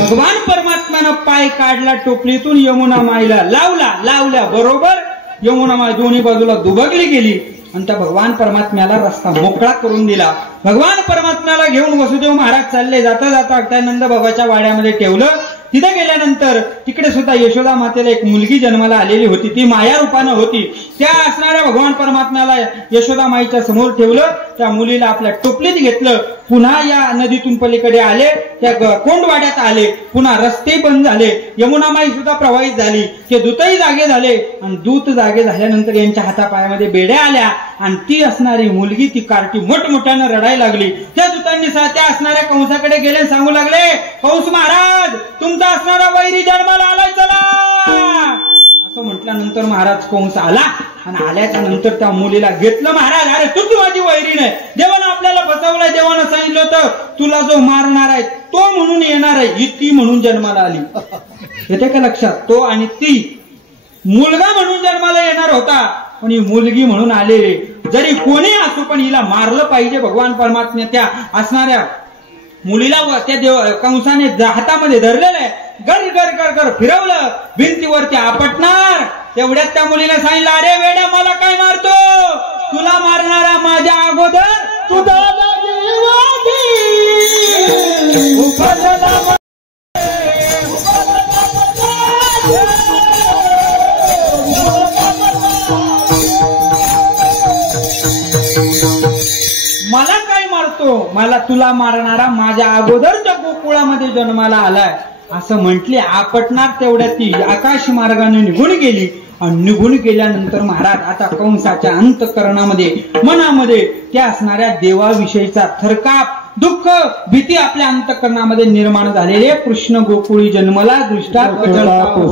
भगवान परमात्म्यानं पाय काढला टोपलीतून, यमुना माईला लावल्या बरोबर यमुना माई दोन्ही बाजूला दुबगली गेली आणि त्या भगवान परमात्म्याला रस्ता मोकळा करून दिला. भगवान परमात्म्याला घेऊन वसुदेव महाराज चालले. जाता जाता त्या नंदबाबाच्या वाड्यामध्ये ठेवलं. तिथे गेल्यानंतर तिकडे सुद्धा यशोदा मातेला एक मुलगी जन्माला आलेली होती. ती माया रूपानं होती. त्या असणाऱ्या भगवान परमात्म्याला यशोदा माईच्या समोर ठेवलं. त्या मुलीला आपल्या टोपलीत घेतलं. पुन्हा या नदीतून पलीकडे आले. त्या कोंडवाड्यात आले. पुन्हा रस्ते बंद झाले. यमुना माई सुद्धा प्रवाहित झाली. ते दूतही जागे झाले आणि दूत जागे झाल्यानंतर यांच्या हातापायामध्ये बेड्या आल्या आणि ती असणारी मुलगी ती कार्टी मोठमोठ्यानं रडायला लागली. त्या दूतांनी त्या असणाऱ्या कंसाकडे गेले, सांगू लागले कंस महाराज तुमचा असणारा वैरी जन्माला आलाय, चला. असं म्हटल्यानंतर महाराज कंस आला आणि आल्याच्या नंतर त्या मुलीला घेतलं. महाराज अरे तूच माझी वैरी नाही, देवानं आपल्याला फसवलंय. देवानं सांगितलं होतं तुला जो मारणार आहे तो म्हणून येणार आहे, ही ती म्हणून जन्माला आली. येते का लक्षात? तो आणि ती मुलगा म्हणून जन्माला येणार होता, पण ही मुलगी म्हणून आलेली. जरी कोणी असो पण हिला मारलं पाहिजे. भगवान परमात्म्या त्या असणाऱ्या मुलीला त्या कंसाने हातामध्ये धरलेलं आहे. गर गर गर गर फिरवलं, भिंतीवरती आपटणार. तेवढ्यात त्या मुलीने सांगितलं अरे वेड्या मला काय मारतो, तुला मारणारा माझ्या अगोदर तुझा मला काय मारतो, मला तुला मारणारा माझ्या अगोदरच्या गोकुळामध्ये जन्माला आलाय असं म्हटली. आपटणार तेवढ्या ती आकाश मार्गाने निघून गेली. आणि निघून गेल्यानंतर महाराज आता कंसाच्या अंतःकरणामध्ये मनामध्ये त्या असणाऱ्या देवाविषयीचा थरकाप, दुःख, भीती आपल्या अंतःकरणामध्ये निर्माण झालेले. कृष्ण गोकुळी जन्मला दृष्टात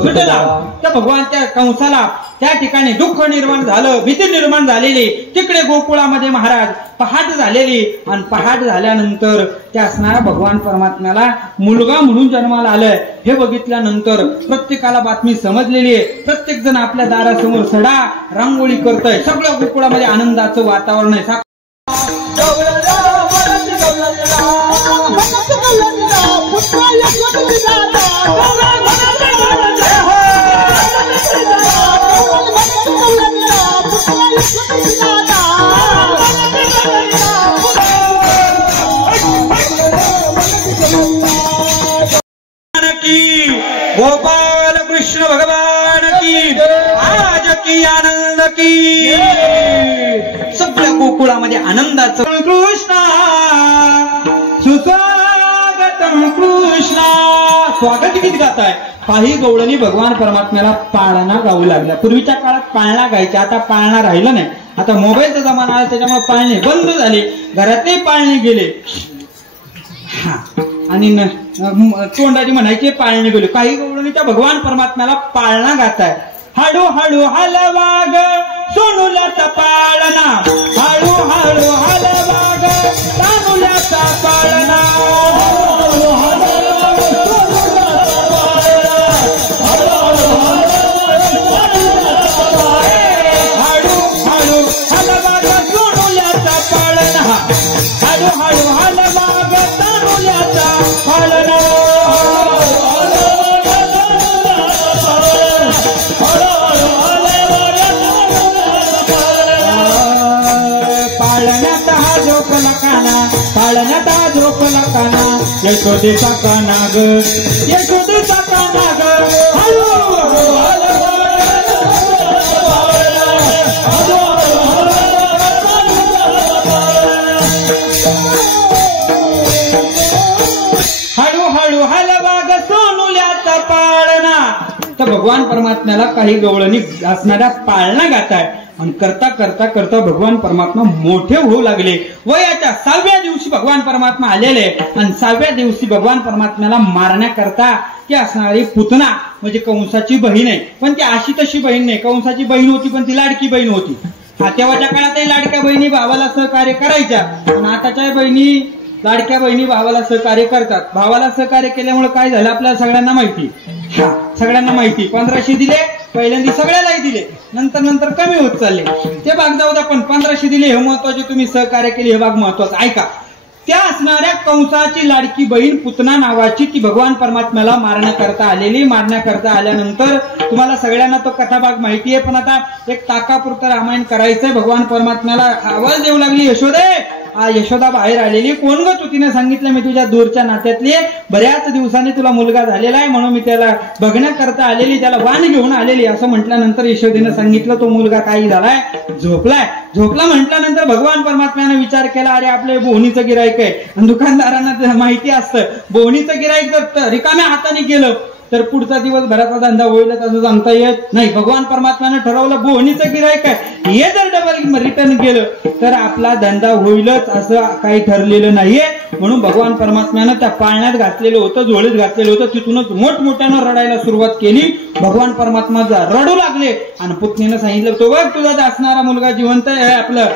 सुटला. त्या भगवान त्या कंसाला त्या ठिकाणी दुःख निर्माण झालं, भीती निर्माण झालेली. तिकडे गोकुळामध्ये महाराज पहाट झालेली. आणि पहाट झाल्यानंतर त्या असणाऱ्या भगवान परमात्म्याला मुलगा म्हणून जन्माला आलंय हे बघितल्यानंतर प्रत्येकाला बातमी समजलेली आहे. प्रत्येक जण आपल्या दारासमोर सडा रांगोळी करतोय. सगळ्या गोकुळामध्ये आनंदाचं वातावरण आहे. गोपाल कृष्ण भगवान की, आज की आनंद की. सगळ्या गोकुळामध्ये आनंदाचं कृष्णा सुस्वागतम कृष्णा. स्वागत गीत गाताय. काही गवळणी भगवान परमात्म्याला पाळणा गाऊ लागल्या. पूर्वीच्या काळात पाळणा गायच्या, आता पाळणा राहिलं नाही. आता मोबाईलचा जमाना आला त्याच्यामुळे पाळणे बंद झाले, घरातले पाळणे गेले. आणि तोंडाची म्हणायचे पाळणे गेले. काही गवळणी त्या भगवान परमात्म्याला पाळणा गाताय. हळू हळू हलवाग सोनुल्याचा पाळणा, हळू हळू हलवाग तानुल्याचा पाळणा. पाळण्यात झोपला काना, यशोदेचा काना ग, यशोदेचा काना ग. हळू हळू हलवा ग सोनुल्याचा पाळणा. तर भगवान परमात्म्याला काही गवळणी असणाऱ्या पाळणा गाताय. आणि करता करता करता भगवान परमात्मा मोठे होऊ लागले. वयाच्या 6व्या दिवशी भगवान परमात्मा आलेले. आणि 6व्या दिवशी भगवान परमात्म्याला मारण्याकरता ती असणारी पुतना म्हणजे कंसाची बहीण आहे. पण ती अशी तशी बहीण नाही. कंसाची बहीण होती पण ती लाडकी बहीण होती. तेव्हाच्या काळातही लाडक्या बहिणी भावाला सहकार्य करायच्या. पण आताच्या बहिणी लाडक्या बहिणी भावाला सहकार्य करतात. भावाला सहकार्य केल्यामुळे काय झालं आपल्याला सगळ्यांना माहिती. सगळ्यांना माहिती. 1500 दिले पहिल्यांदा सगळ्यालाही दिले, नंतर नंतर कमी होत चालले. ते भाग जाऊ द्या, पण 1500 दिले हे महत्वाचे. तुम्ही सहकार्य केले हे भाग महत्वाचा. ऐका, त्या असणाऱ्या कंसाची लाडकी बहीण पुतना नावाची ती भगवान परमात्म्याला मारण्याकरता आलेली. मारण्याकरता आल्यानंतर तुम्हाला सगळ्यांना तो कथाभाग माहिती आहे, पण आता एक ताकापुरतं रामायण करायचंय. भगवान परमात्म्याला आवाज देऊ लागली, यशोदे. यशोदा बाहेर आलेली. कोण ग तू? तिने सांगितलं मी तुझ्या दूरच्या नात्यातली, बऱ्याच दिवसांनी तुला मुलगा झालेला आहे म्हणून मी त्याला बघण्याकरता आलेली, त्याला वाण घेऊन आलेली. असं म्हटल्यानंतर यशोदेनं सांगितलं तो मुलगा काही झालाय, झोपलाय. झोपला म्हटल्यानंतर भगवान परमात्म्यानं विचार केला, अरे आपले बोहणीचं गिराईक आहे. आणि दुकानदारांना माहिती असतं बोहणीचं गिराईक जर रिकाम्या हाताने गेलं तर पुढचा दिवसभराचा धंदा होईल असं सांगता येत नाही. भगवान परमात्म्यानं ठरवलं बोहणीचं गिराईक आहे, हे जर डबल रिटर्न गेलं तर आपला धंदा होईलच असं काही ठरलेलं नाहीये. म्हणून भगवान परमात्म्यानं त्या पाळण्यात घातलेलं होतं, झोळीत घातलेलं होतं, तिथूनच मोठमोठ्यानं रडायला सुरुवात केली. भगवान परमात्मा रडू लागले. आणि पुतणीनं सांगितलं, तो बघ तुझा असणारा मुलगा जिवंत आहे, आपलं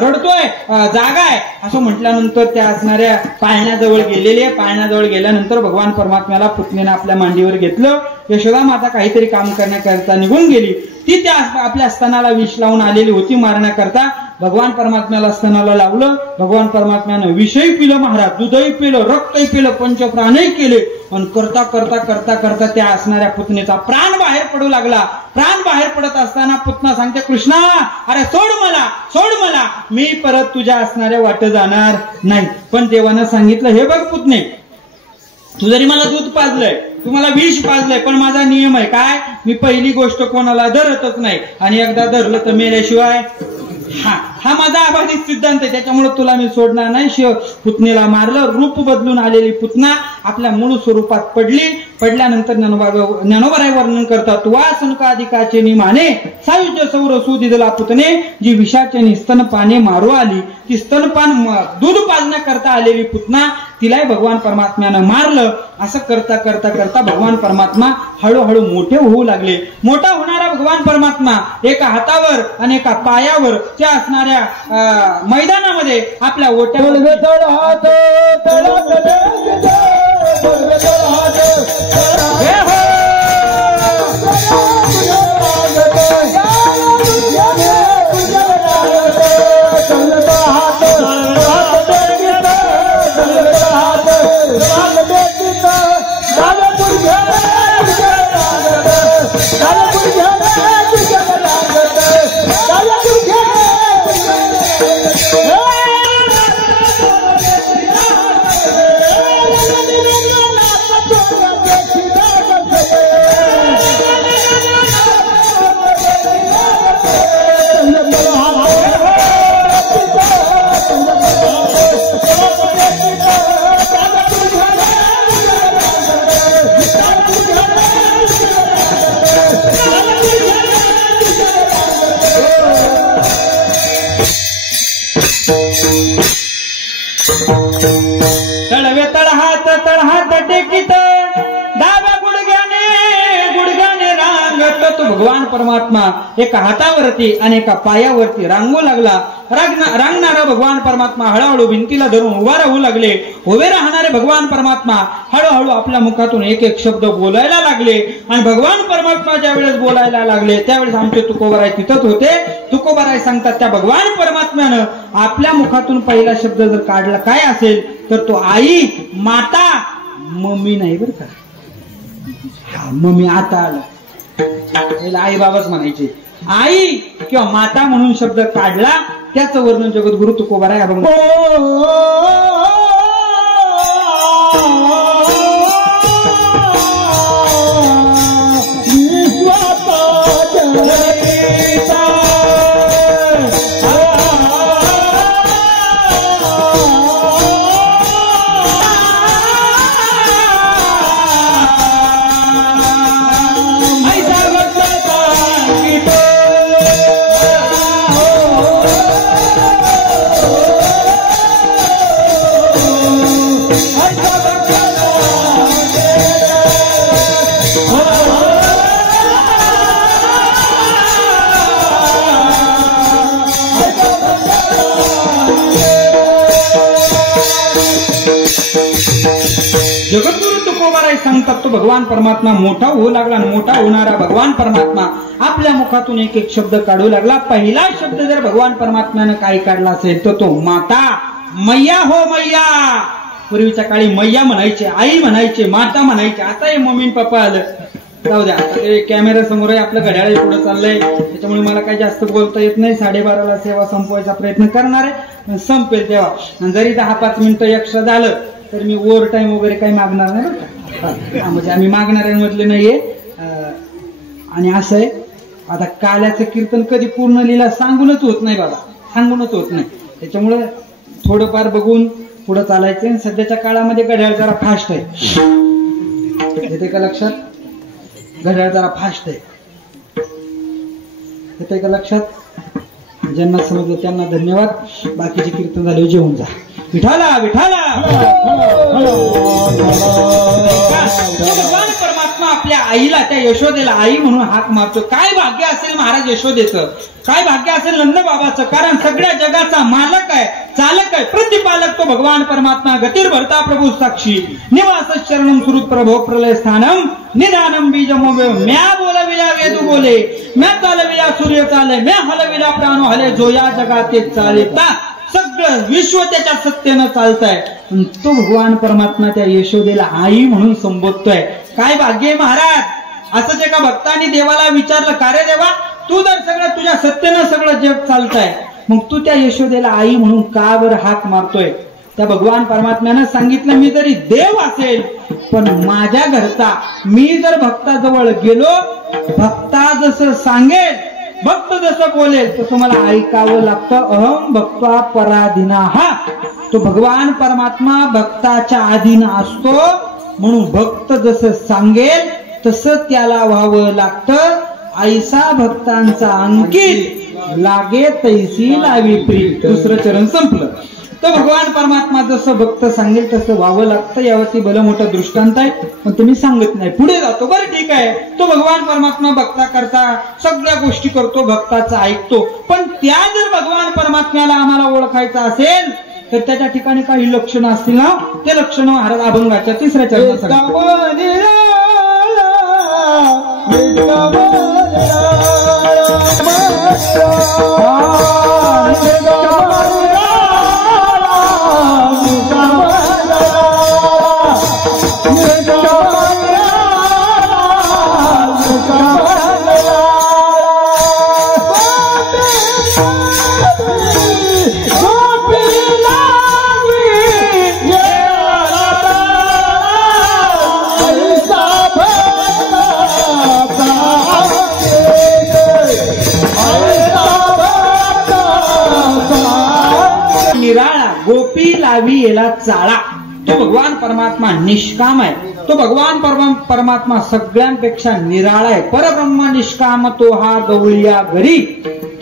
रडतोय, जागा आहे. असं म्हटल्यानंतर त्या असणाऱ्या पाळण्याजवळ गेलेले. पाळण्याजवळ गेल्यानंतर भगवान परमात्म्याला पुतणीनं आपल्या मांडीवर घेतलं. यशोदा माता काहीतरी काम करण्याकरता निघून गेली. ती त्या आपल्या स्तनाला विष लावून आलेली होती मारण्याकरता. भगवान परमात्म्याला स्तनाला लावलं. भगवान परमात्म्यानं विषही पिलं महाराज, दूधही पिलं, रक्तही पिलं, पंचप्राणही केले. आणि करता करता करता करता त्या असणाऱ्या पुतणीचा प्राण बाहेर पडू लागला. प्राण बाहेर पडत असताना पुतना सांगते, कृष्णा अरे सोड मला, सोड मला, मी परत तुझ्या असणाऱ्या वाट जाणार नाही. पण देवानं सांगितलं, हे बघ पुतणे, तू जरी मला दूध पाजलंय, तुम्हाला विष पाजलंय, पण माझा नियम आहे काय, मी पहिली गोष्ट कोणाला धरतच नाही. आणि एकदा धरलं तर मेल्याशिवाय हा माझा अबाधित सिद्धांत आहे, त्याच्यामुळे तुला मी सोडणार नाही. शिव पुतणीला मारलं, रूप बदलून आलेली पुतना आपल्या मूळ स्वरूपात पडल्यानंतर ज्ञानोबराय वर्णन करतात. वासनका अधिकाचे निमाने सायुज्य सौर सुदिदला पुतणे, जी विषाचे स्तनपाने मारू आली, ती स्तनपान दूध पाजण्याकरता आलेली पुतना तिलाही भगवान परमात्म्यानं मारलं. असं करता करता करता भगवान परमात्मा हळूहळू मोठे होऊ लागले. मोठा होणारा भगवान परमात्मा एका हातावर आणि एका पायावर त्या असणाऱ्या मैदानामध्ये आपल्या ओट्यावर तळवे तळहात टेकीत डाव्या गुडघ्याने रांगत तो भगवान परमात्मा एका हातावरती आणि एका पायावरती रांगू लागला. रांगणारा भगवान परमात्मा हळूहळू भिंतीला धरून उभा राहू लागले. उभे राहणारे भगवान परमात्मा हळूहळू आपल्या मुखातून एक एक शब्द बोलायला लागले. आणि भगवान परमात्मा ज्या वेळेस बोलायला लागले त्यावेळेस आमचे तुकोबाराय तिथंच होते. तुकोबाराय सांगतात त्या भगवान परमात्म्यानं आपल्या मुखातून पहिला शब्द जर काढला काय असेल तर तो आई, माता, मम्मी नाही बरं का. मम्मी आता आलं, आई बाबाच म्हणायचे. आई किंवा माता म्हणून शब्द काढला त्याचं वर्णन जगद्गुरु तुकोबाराय अभंग जगद्गुरु तुकोबाराय सांगतात तो भगवान परमात्मा मोठा होऊ लागला. आणि मोठा होणारा भगवान परमात्मा आपल्या मुखातून एक एक शब्द काढू लागला. पहिला शब्द जर भगवान परमात्म्यानं काय काढला असेल तर तो माता, मैया हो मैया. पूर्वीच्या काळी मैया म्हणायचे, आई म्हणायचे, माता म्हणायचे. आता हे मम्मी पप्पा आलं. जाऊ द्या, कॅमेरा समोर आहे, आपलं घड्याळ पुढे चाललंय, त्याच्यामुळे मला काही जास्त बोलता येत नाही. 12:30ला सेवा संपवायचा प्रयत्न करणार आहे, पण संपेल तेव्हा. आणि जरी 10-5 मिनिटं एक्स्ट्रा झालं तर मी ओव्हर टाइम वगैरे काही मागणार नाही बरं का. म्हणजे आम्ही मागणाऱ्यांमधले नाहीये. आणि असं आहे, आता काल्याचं कीर्तन कधी पूर्ण लिहिला सांगूनच होत नाही बाबा, सांगूनच होत नाही. त्याच्यामुळे थोडंफार बघून पुढे चालायचं. सध्याच्या काळामध्ये घड्याळ जरा फास्ट आहे, येते का लक्षात? घड्याळ जरा फास्ट आहे, येते का लक्षात? ज्यांना समजलं त्यांना धन्यवाद. बाकीचे कीर्तन झाले जेवून जा. विठाला विठाला. भगवान परमात्मा आपल्या आईला, त्या यशोदेला आई म्हणून हाक मारतो. काय भाग्य असेल महाराज यशोदेचं, काय भाग्य असेल नंदबाबाचं. कारण सगळ्या जगाचा मालक आहे, चालक आहे, प्रतिपालक तो भगवान परमात्मा. गतिर्भरता प्रभू साक्षी निवास शरणम सुरुत प्रभो प्रलय स्थानम निदानम बीजमो म्या बोलविला वेदू बोले, म्या चालविला सूर्य चाले, म्या हलविला प्राणो हले, जो या जगात चालता. सगळं विश्व त्याच्या सत्तेनं चालतंय. तो भगवान परमात्मा त्या यशोदेला आई म्हणून संबोधतोय. काय भाग्य महाराज. असंच एका भक्तांनी देवाला विचारलं, का रे देवा, तू जर सगळं तुझ्या सत्तेनं सगळं जग चालतंय, मग तू त्या यशोदेला आई म्हणून का बरं हाक मारतोय? त्या भगवान परमात्म्यानं सांगितलं, मी जरी देव असेल पण माझ्या घरचा, मी जर भक्ताजवळ गेलो, भक्ता जसं सांगेल भक्त जसं बोलेल तसं मला ऐकावं लागतं. अहम भक्त्वा पराधीनाः. तो भगवान परमात्मा भक्ताच्या अधीन असतो, म्हणून भक्त जसं सांगेल तसं त्याला व्हावं लागतं. ऐसा भक्तांचा अंकित लागे तैसी लावी प्रीत. दुसरं चरण संपलं. तर भगवान परमात्मा जसं भक्त सांगेल तसं व्हावं लागतं. यावरती भलं मोठं दृष्टांत आहे, पण तुम्ही सांगत नाही. पुढे जातो. बरं ठीक आहे, तो भगवान परमात्मा भक्ता करता सगळ्या गोष्टी करतो, भक्ताचा ऐकतो. पण त्या जर भगवान परमात्म्याला आम्हाला ओळखायचं असेल तर त्याच्या ठिकाणी काही लक्षणं असतील ना, ते लक्षणं महाराज अभंगाच्या 3ऱ्या चरणात सांगतात. निराळा गोपी लावी येला चाळा. तो भगवान परमात्मा निष्काम आहे. तो भगवान परमात्मा सगळ्यांपेक्षा निराळा आहे. परब्रह्म निष्काम तो हा गवळिया घरी.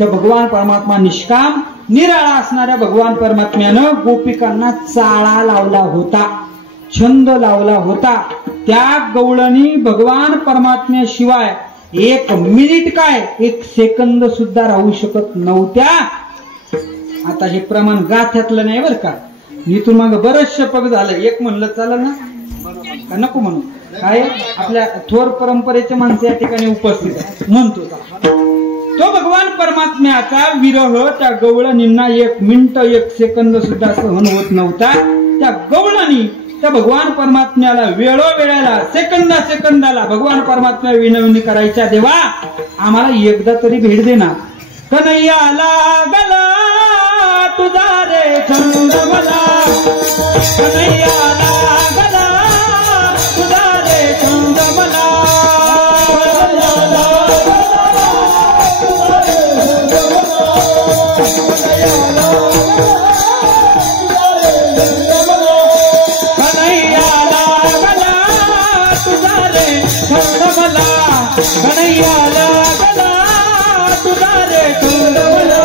तर भगवान परमात्मा निष्काम निराळा असणाऱ्या भगवान परमात्म्यानं गोपिकांना चाळा लावला होता, छंद लावला होता. त्या गवळणी भगवान परमात्म्याशिवाय 1 मिनिट काय 1 सेकंद सुद्धा राहू शकत नव्हत्या. आता हे प्रमाण गाथ्यातलं नाही बरं का. इथून मग बरंच पग झालं. एक म्हणलं चालेल ना का नको म्हणू? काय आपल्या थोर परंपरेचे माणसं या ठिकाणी उपस्थित आहे म्हणतो. तो भगवान परमात्म्याचा विरह त्या गवळणींना 1 मिनिट 1 सेकंद सुद्धा सहन होत नव्हता. त्या गवळणी त्या भगवान परमात्म्याला वेळोवेळेला सेकंदाला भगवान परमात्म्या विनवणी करायच्या, देवा आम्हाला एकदा तरी भेट दे ना. कन्हैया लागला तुझा रे छंद मला, कन्हैया लागला तुझा रे छंद मला. कन्हैया लागला तुझा रे छंद मला, कन्हैया लागला तुझा रे छंद मला.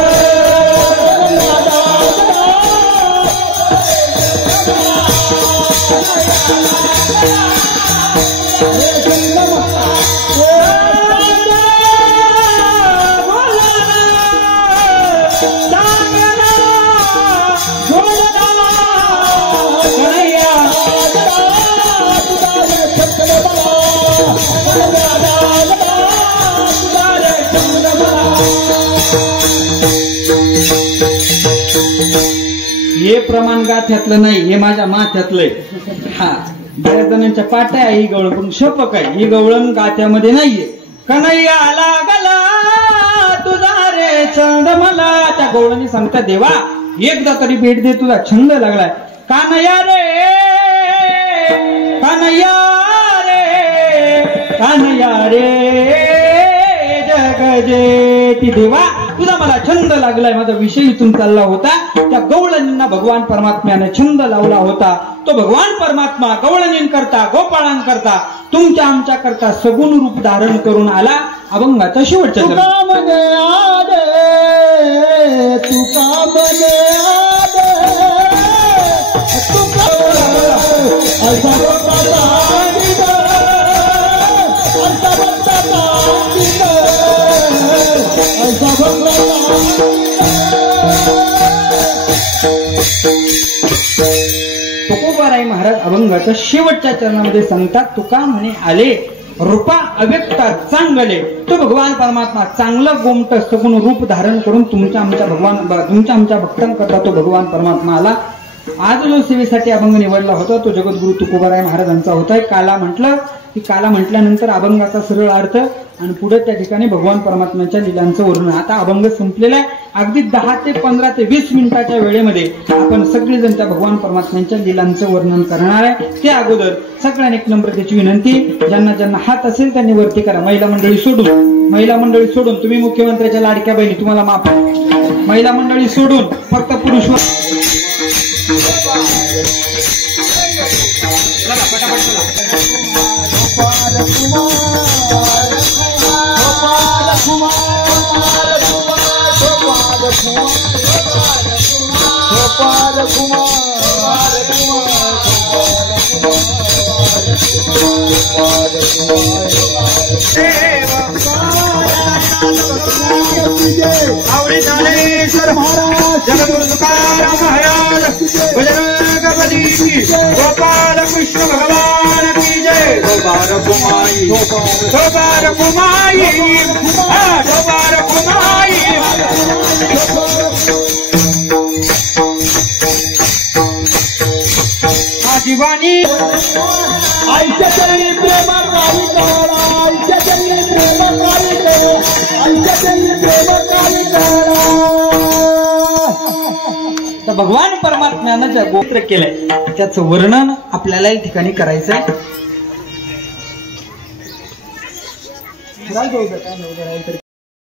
हे प्रमाण गाथ्यातलं नाही, हे माझ्या माथ्यातलंय. हा बऱ्याच जणांच्या पाट्या आहे ही गवळण, पण शपक आहे ही गवळण गाथ्यामध्ये नाहीये. कन्हैया लागला तुझा रे छंद मला. त्या गवळणी सांगता, देवा एकदा तरी भेट दे, तुझा छंद लागलाय. कान्हैया रे कान्हैया रे कान्हैया रे जगजेती. देवा तुझा मला छंद लागलाय, माझा विषय इथून चालला होता. त्या गवळणींना भगवान परमात्म्याने छंद लावला होता. तो भगवान परमात्मा गवळणींकरता गोपाळांकरता तुमच्या आमच्या करता सगुण रूप धारण करून आला. अभंगाचा शेवटचा तुका मने आले, तुका मने आले, तुका ऐसा भक्ताचा अंकित, ऐसा भक्ताचा अंकित, ऐसा भक्ताचा. तुकोबाराय महाराज अभंगाच्या शेवटच्या चरणामध्ये सांगतात, तुका म्हणे आले रूपा अव्यक्ता चांगले. तो भगवान परमात्मा चांगलं गोमट सगुण रूप धारण करून तुमच्या आमच्या भक्तांकरता तो भगवान परमात्मा आला. आज जो सेवेसाठी अभंग निवडला होता तो जगद्गुरु तुकोबाराय महाराजांचा होता. काला म्हटलं ती काला म्हटल्यानंतर अभंगाचा सरळ अर्थ आणि पुढे त्या ठिकाणी भगवान परमात्म्याच्या लीलांचं वर्णन. आता अभंग संपलेला आहे. अगदी 10 ते 15 ते 20 मिनिटाच्या वेळेमध्ये आपण सगळेजण त्या भगवान परमात्म्याच्या लीलांचं वर्णन करणार आहे. त्या अगोदर सगळ्यांनी एक नम्रतेची विनंती, ज्यांना ज्यांना हात असेल त्यांनी वरती करा. महिला मंडळी सोडून तुम्ही मुख्यमंत्र्याच्या लाडक्या बहिणी, तुम्हाला माफ. महिला मंडळी सोडून फक्त पुरुष आवडी ज्ञानेश्वर महाराज, जगद्गुरु तुकाराम महाराज, बजरंग बली की, गोपाल कृष्ण भगवान की जय. गोपाल कुमाई, गोपाल कुमाई, गोपाल कुमाई. आजीवानी आईच्या चरणी प्रेमा काही करा, आईच्या चरणी प्रेमा काही करा, आईच्या चरणी प्रेमा काही करा. तर भगवान परमात्म्यानं जे गोत्र केलंय त्याचं वर्णन आपल्याला या ठिकाणी करायचं आहे.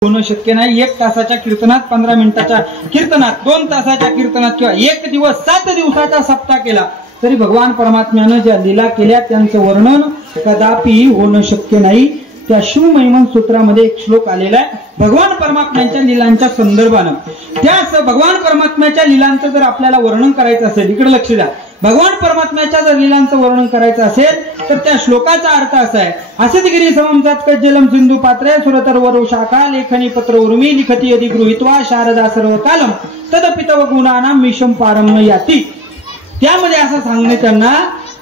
होणं शक्य नाही. 1 तासाच्या कीर्तनात, 15 मिनिटाच्या कीर्तनात, 2 तासाच्या कीर्तनात किंवा 1 दिवस 7 दिवसाचा सप्ताह केला तरी भगवान परमात्म्यानं ज्या लीला केल्या त्यांचं वर्णन कदापि होणं शक्य नाही. त्या शिवमहिमन सूत्रामध्ये एक श्लोक आलेला आहे भगवान परमात्म्याच्या लीलांच्या संदर्भानं. त्या भगवान परमात्म्याच्या लीलांचं जर आपल्याला वर्णन करायचं असेल, इकडे लक्ष द्या, भगवान परमात्म्याच्या जर लीलांचं वर्णन करायचं असेल तर त्या श्लोकाचा अर्थ असा आहे, असित गिरी सममजात जलम सिंधू पात्रे सुरतरवरो शाखा लेखनी पत्र उर्मी लिखती यदि गृहीत्वा शारदा सर्व कालम तदपितव गुणानां मिशम पारम न याती. त्यामध्ये असं सांगणे त्यांना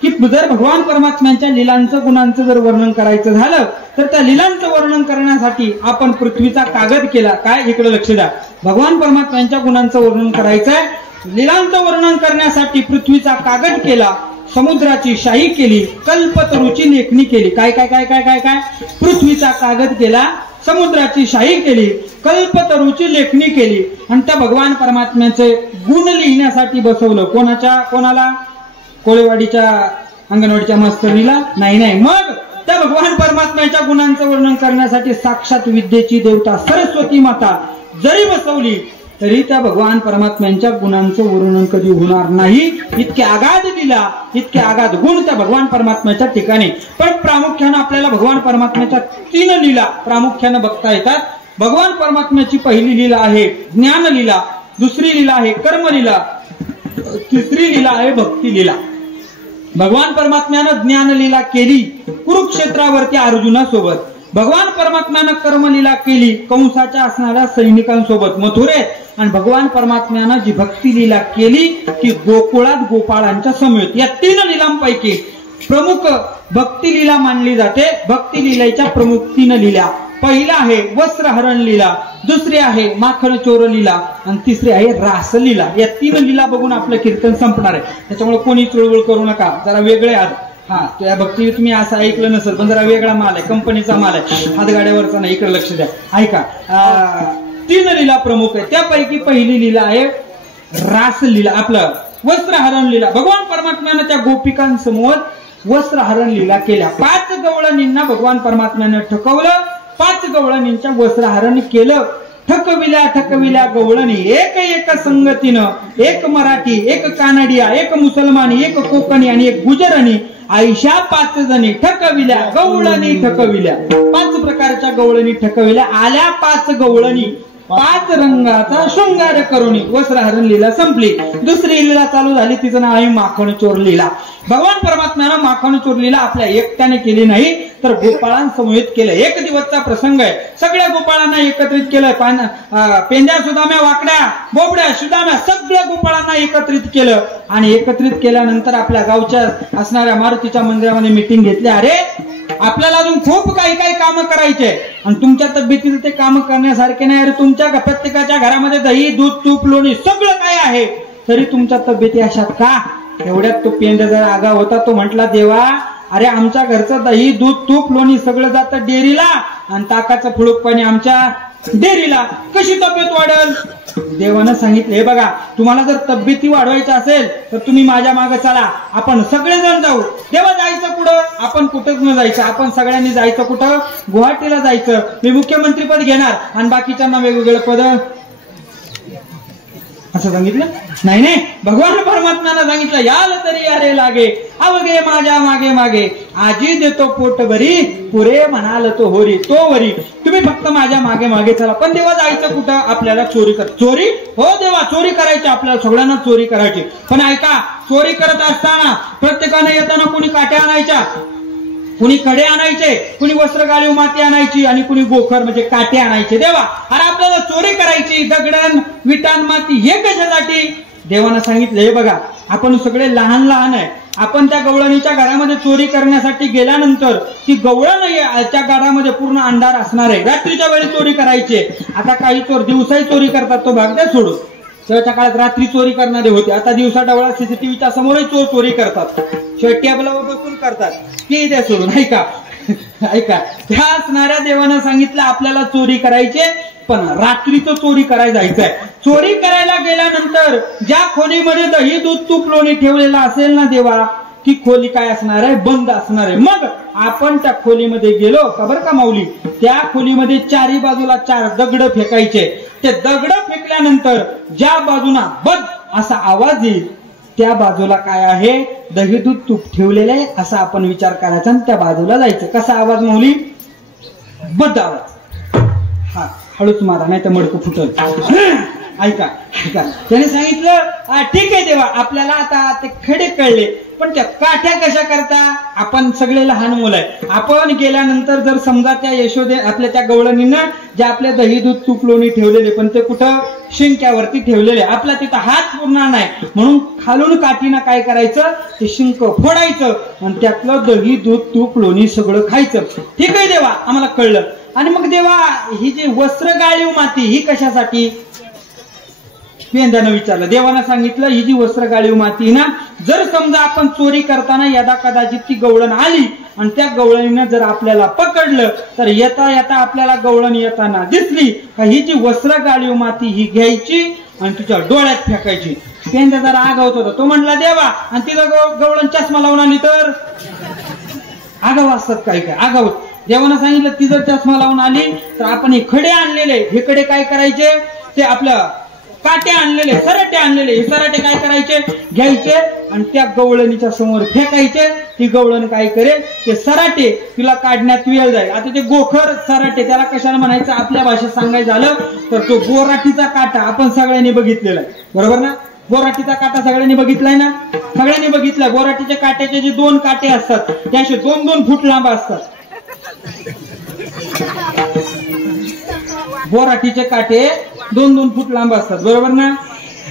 की जर भगवान परमात्म्यांच्या लीलांचं गुणांचं जर वर्णन करायचं झालं तर त्या लीलांचं वर्णन करण्यासाठी आपण पृथ्वीचा कागद केला. काय, इकडे लक्ष द्या, भगवान परमात्म्यांच्या गुणांचं वर्णन करायचंय, लीलांचं वर्णन करण्यासाठी पृथ्वीचा कागद केला, समुद्राची शाही केली, कल्पतरूची लेखणी केली. काय काय काय काय काय काय पृथ्वीचा कागद केला, समुद्राची शाही केली, कल्पतरूची लेखणी केली आणि त्या भगवान परमात्म्याचे गुण लिहिण्यासाठी बसवलं. कोणाला? कोळेवाडीच्या अंगणवाडीच्या मास्तरीला? नाही. मग त्या भगवान परमात्म्याच्या गुणांचं वर्णन करण्यासाठी साक्षात विद्येची देवता सरस्वती माता जरी बसवली तरी त्या भगवान परमात्म्यांच्या गुणांचं वर्णन कधी होणार नाही. इतके आगाध लीला, इतके आगाध गुण त्या भगवान परमात्म्याच्या ठिकाणी. पण प्रामुख्यानं आपल्याला भगवान परमात्म्याच्या 3 लीला प्रामुख्यानं बघता येतात. भगवान परमात्म्याची पहिली लीला आहे ज्ञान लीला, दुसरी लीला आहे कर्म लीला, तिसरी लीला आहे भक्ती लीला. भगवान परमात्म्यानं ज्ञान लीला केली कुरुक्षेत्रावरती अर्जुनासोबत, भगवान परमात्म्यानं कर्मलीला केली कंसाच्या असणाऱ्या सैनिकांसोबत मथुरेत, आणि भगवान परमात्म्यानं जी भक्ती लीला केली ती गोकुळात गोपाळांच्या समेत. या 3 लीलांपैकी प्रमुख भक्ती लीला मानली जाते. भक्ती लीलेच्या प्रमुख 3 लीला. पहिला आहे वस्त्रहरण लीला, दुसरी आहे माखण चोर लीला आणि तिसरी आहे रास लीला. या 3 लीला बघून आपलं कीर्तन संपणार आहे. त्याच्यामुळे कोणी चळवळ करू नका, जरा वेगळे आज. त्या भक्ती तुम्ही असं ऐकलं नसेल पण जरा वेगळा माल आहे, कंपनीचा माल आहे, हातगाड्यावरचा नाही. इकडे लक्ष द्या, ऐका. 3 लीला प्रमुख आहे. त्यापैकी पहिली लीला आहे रास लीला, आपलं वस्त्रहरण लीला. भगवान परमात्म्यानं त्या गोपिकांसमोर वस्त्रहरण लीला केल्या. 5 गवळणींना भगवान परमात्म्यानं ठकवलं, 5 गवळणींच्या वस्त्रहरण केलं. ठकविल्या गवळणी एक संगतीनं, एक मराठी, एक कानडिया, एक मुसलमानी, एक कोकणी आणि एक गुजराणी, आयशा 5 जणी ठकविल्या गवळणी ठकविल्या. 5 प्रकारच्या गवळणी ठकविल्या. आल्या 5 गवळणी, 5 रंगाचा शृंगार करून वस्त्रहरण लीला संपली. दुसरी लीला चालू झाली, तिचं नाव आहे माखण चोर लीला. भगवान परमात्म्यानं माखण चोर लीला आपल्या एकट्याने केली नाही तर गोपाळांसमवेत केलं. 1 दिवसचा प्रसंग आहे. सगळ्या गोपाळांना एकत्रित केलं. पेंद्या सुदाम्या, वाकड्या, बोबड्या, सुदाम्या सगळ्या गोपाळांना एकत्रित केलं आणि एकत्रित केल्यानंतर आपल्या गावच्या असणाऱ्या मारुतीच्या मंदिरामध्ये मीटिंग घेतली. अरे आपल्याला अजून खूप काही काही कामं करायचे आणि तुमच्या तब्येतीचं ते काम करण्यासारखे नाही. अरे तुमच्या प्रत्येकाच्या घरामध्ये दही, दूध, तूप, लोणी सगळं काय आहे, तरी तुमच्या तब्येती अशा का? एवढ्यात तो पेंद्या जरा आगा होता. तो म्हटला, देवा अरे आमच्या घरचं दही दूध तूप लोणी सगळं जातं डेअरीला आणि ताकाचं फुडूक पाणी आमच्या डेअरीला, कशी तब्येत वाढल? देवानं सांगितलं हे बघा, तुम्हाला जर तब्येती वाढवायच्या असेल तर तुम्ही माझ्या मागे चला, आपण सगळेजण जाऊ. तेव्हा जायचं कुठं? आपण कुठंच न जायचं, आपण सगळ्यांनी जायचं कुठं? गुवाहाटीला जायचं. मी मुख्यमंत्री पद घेणार आणि बाकीच्यांना वेगवेगळं पद, असं सांगितलं नाही. भगवान परमात्म्यानं सांगितलं याल तरी अरे लागे अवघे माझ्या मागे मागे आजी देतो पोट भरी पुरे म्हणाल तो होरी तो वरी. तुम्ही फक्त माझ्या मागे मागे चला. पण देवा जायचं कुठं? आपल्याला चोरी चोरी हो देवा, चोरी करायची आपल्याला, सगळ्यांना चोरी करायची. पण ऐका, चोरी करत असताना प्रत्येकाने येताना कुणी काट्या आणायच्या, कुणी कडे आणायचे, कुणी वस्त्र गाळीव माती आणायची आणि कुणी गोखर म्हणजे काटे आणायचे. देवा अरे आपल्याला चोरी करायची, दगडण विटान माती हे कशासाठी? देवानं सांगितलं हे बघा, आपण सगळे लहान लहान आहे. आपण त्या गवळणीच्या घरामध्ये चोरी करण्यासाठी गेल्यानंतर ती गवळण त्या घरामध्ये पूर्ण अंधार असणार आहे. रात्रीच्या वेळी चोरी करायचे. आता काही चोर दिवसाही चोरी करतात, तो भाग द्या सोडून. तेव्हाच्या काळात रात्री चोरी करणारे होते. आता दिवसा डवळा सीसीटीव्हीच्या समोरही चोर चोरी करतात, टेबलावर बसून करतात. की द्या सोडून. ऐका ऐका, त्या असणाऱ्या देवानं सांगितलं आपल्याला चोरी करायचे, पण रात्रीचं चोरी करायला जायचंय. चोरी करायला गेल्यानंतर ज्या खोलीमध्ये दही दूध तूप लोणी ठेवलेला असेल ना देवा, ती खोली काय असणार आहे? बंद असणार आहे. मग आपण त्या खोलीमध्ये गेलो का बरं का माऊली, त्या खोलीमध्ये चारी बाजूला 4 दगड फेकायचे. ते दगड फेकल्यानंतर ज्या बाजूना बद असा आवाज येईल त्या बाजूला काय आहे? दही दूध तूप ठेवलेले आहे असा आपण विचार करायचा आणि त्या बाजूला जायचं. कसा आवाज माऊली? बद आवाज. हा हळूच मारा नाही तर मडकं फुटल. ऐका ऐका, त्याने सांगितलं ठीक आहे देवा, आपल्याला आता ते खडे कळले, पण त्या काठ्या कशा करता? आपण सगळे लहान मुलं आहे. आपण गेल्यानंतर जर समजा त्या यशोदे आपल्या त्या गवळणीनं जे आपल्या दही दूध तूप लोणी ठेवलेले, पण ते कुठं? शिंक्यावरती ठेवलेले. आपला तिथं हात पूर्ण नाही म्हणून खालून काठीनं काय करायचं? ते शिंक फोडायचं आणि त्यातलं दही दूध तूप लोणी सगळं खायचं. ठीक आहे देवा, आम्हाला कळलं. आणि मग देवा ही जी वस्त्र गाळीव माती ही कशासाठी? पेंद्यानं विचारलं. देवानं सांगितलं ही जी वस्त्र गाळीव माती ना, जर समजा आपण चोरी करताना यदा कदाचित ती गवळण आली आणि त्या गवळणीनं जर आपल्याला पकडलं तर येता येता आपल्याला गवळण येताना दिसली का ही जी वस्त्र गाळीव माती ही घ्यायची आणि तिच्या डोळ्यात फेकायची. पेंद्या जरा आगावत होता. तो म्हणला देवा आणि तिला गवळण चष्मा लावून आली तर? आगाव असतात काही काय आगावत. देवानं सांगितलं ती जर चष्मा लावून आली तर आपण हे खडे आणलेले, हे खडे काय करायचे? ते आपल्या काटे आणलेले, सराटे आणलेले, हे सराटे काय करायचे? घ्यायचे आणि त्या गवळणीच्या समोर फेकायचे. ती गवळण काय करेल? ते सराटे तिला काढण्यात वेळ जाईल. आता ते गोखर सराटे त्याला कशाला म्हणायचं? आपल्या भाषेत सांगायचं झालं तर तो बोराटीचा काटा आपण सगळ्यांनी बघितलेला आहे, बरोबर ना? बोराटीचा काटा सगळ्यांनी बघितलाय ना? सगळ्यांनी बघितलाय. बोराटीच्या काट्याचे जे 2 काटे असतात ते असे 2-2 फूट लांब असतात. बोराटीचे काटे 2-2 फूट लांब असतात, बरोबर ना?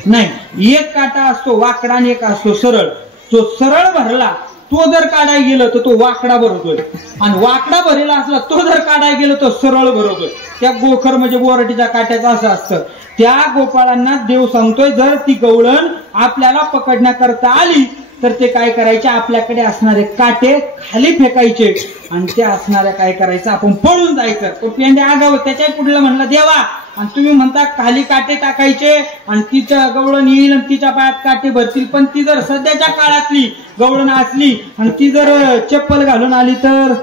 नाही, एक काटा असतो वाकडा आणि एक असतो सरळ. तो सरळ भरला तो जर काढायला गेलं तर तो वाकडा भरतोय आणि वाकडा भरलेला असला तो जर काढायला गेलो तो सरळ भरतोय. त्या गोखर म्हणजे बोराटीच्या काट्याचं असं असतं. त्या गोपाळांना देव सांगतोय जर ती गवळण आपल्याला पकडण्याकरता आली तर ते काय करायचे? आपल्याकडे असणारे काटे खाली फेकायचे आणि त्या असणाऱ्या काय करायचं? आपण पळून जायचं. तो पेंड्या आगाव त्याच्या पुढलं म्हणला देवा आणि तुम्ही म्हणता खाली काटे टाकायचे आणि तिच्या गवळण येईल आणि तिच्या पायात काटे भरतील. पण ती जर सध्याच्या काळातली गवळण असली आणि ती जर चप्पल घालून आली तर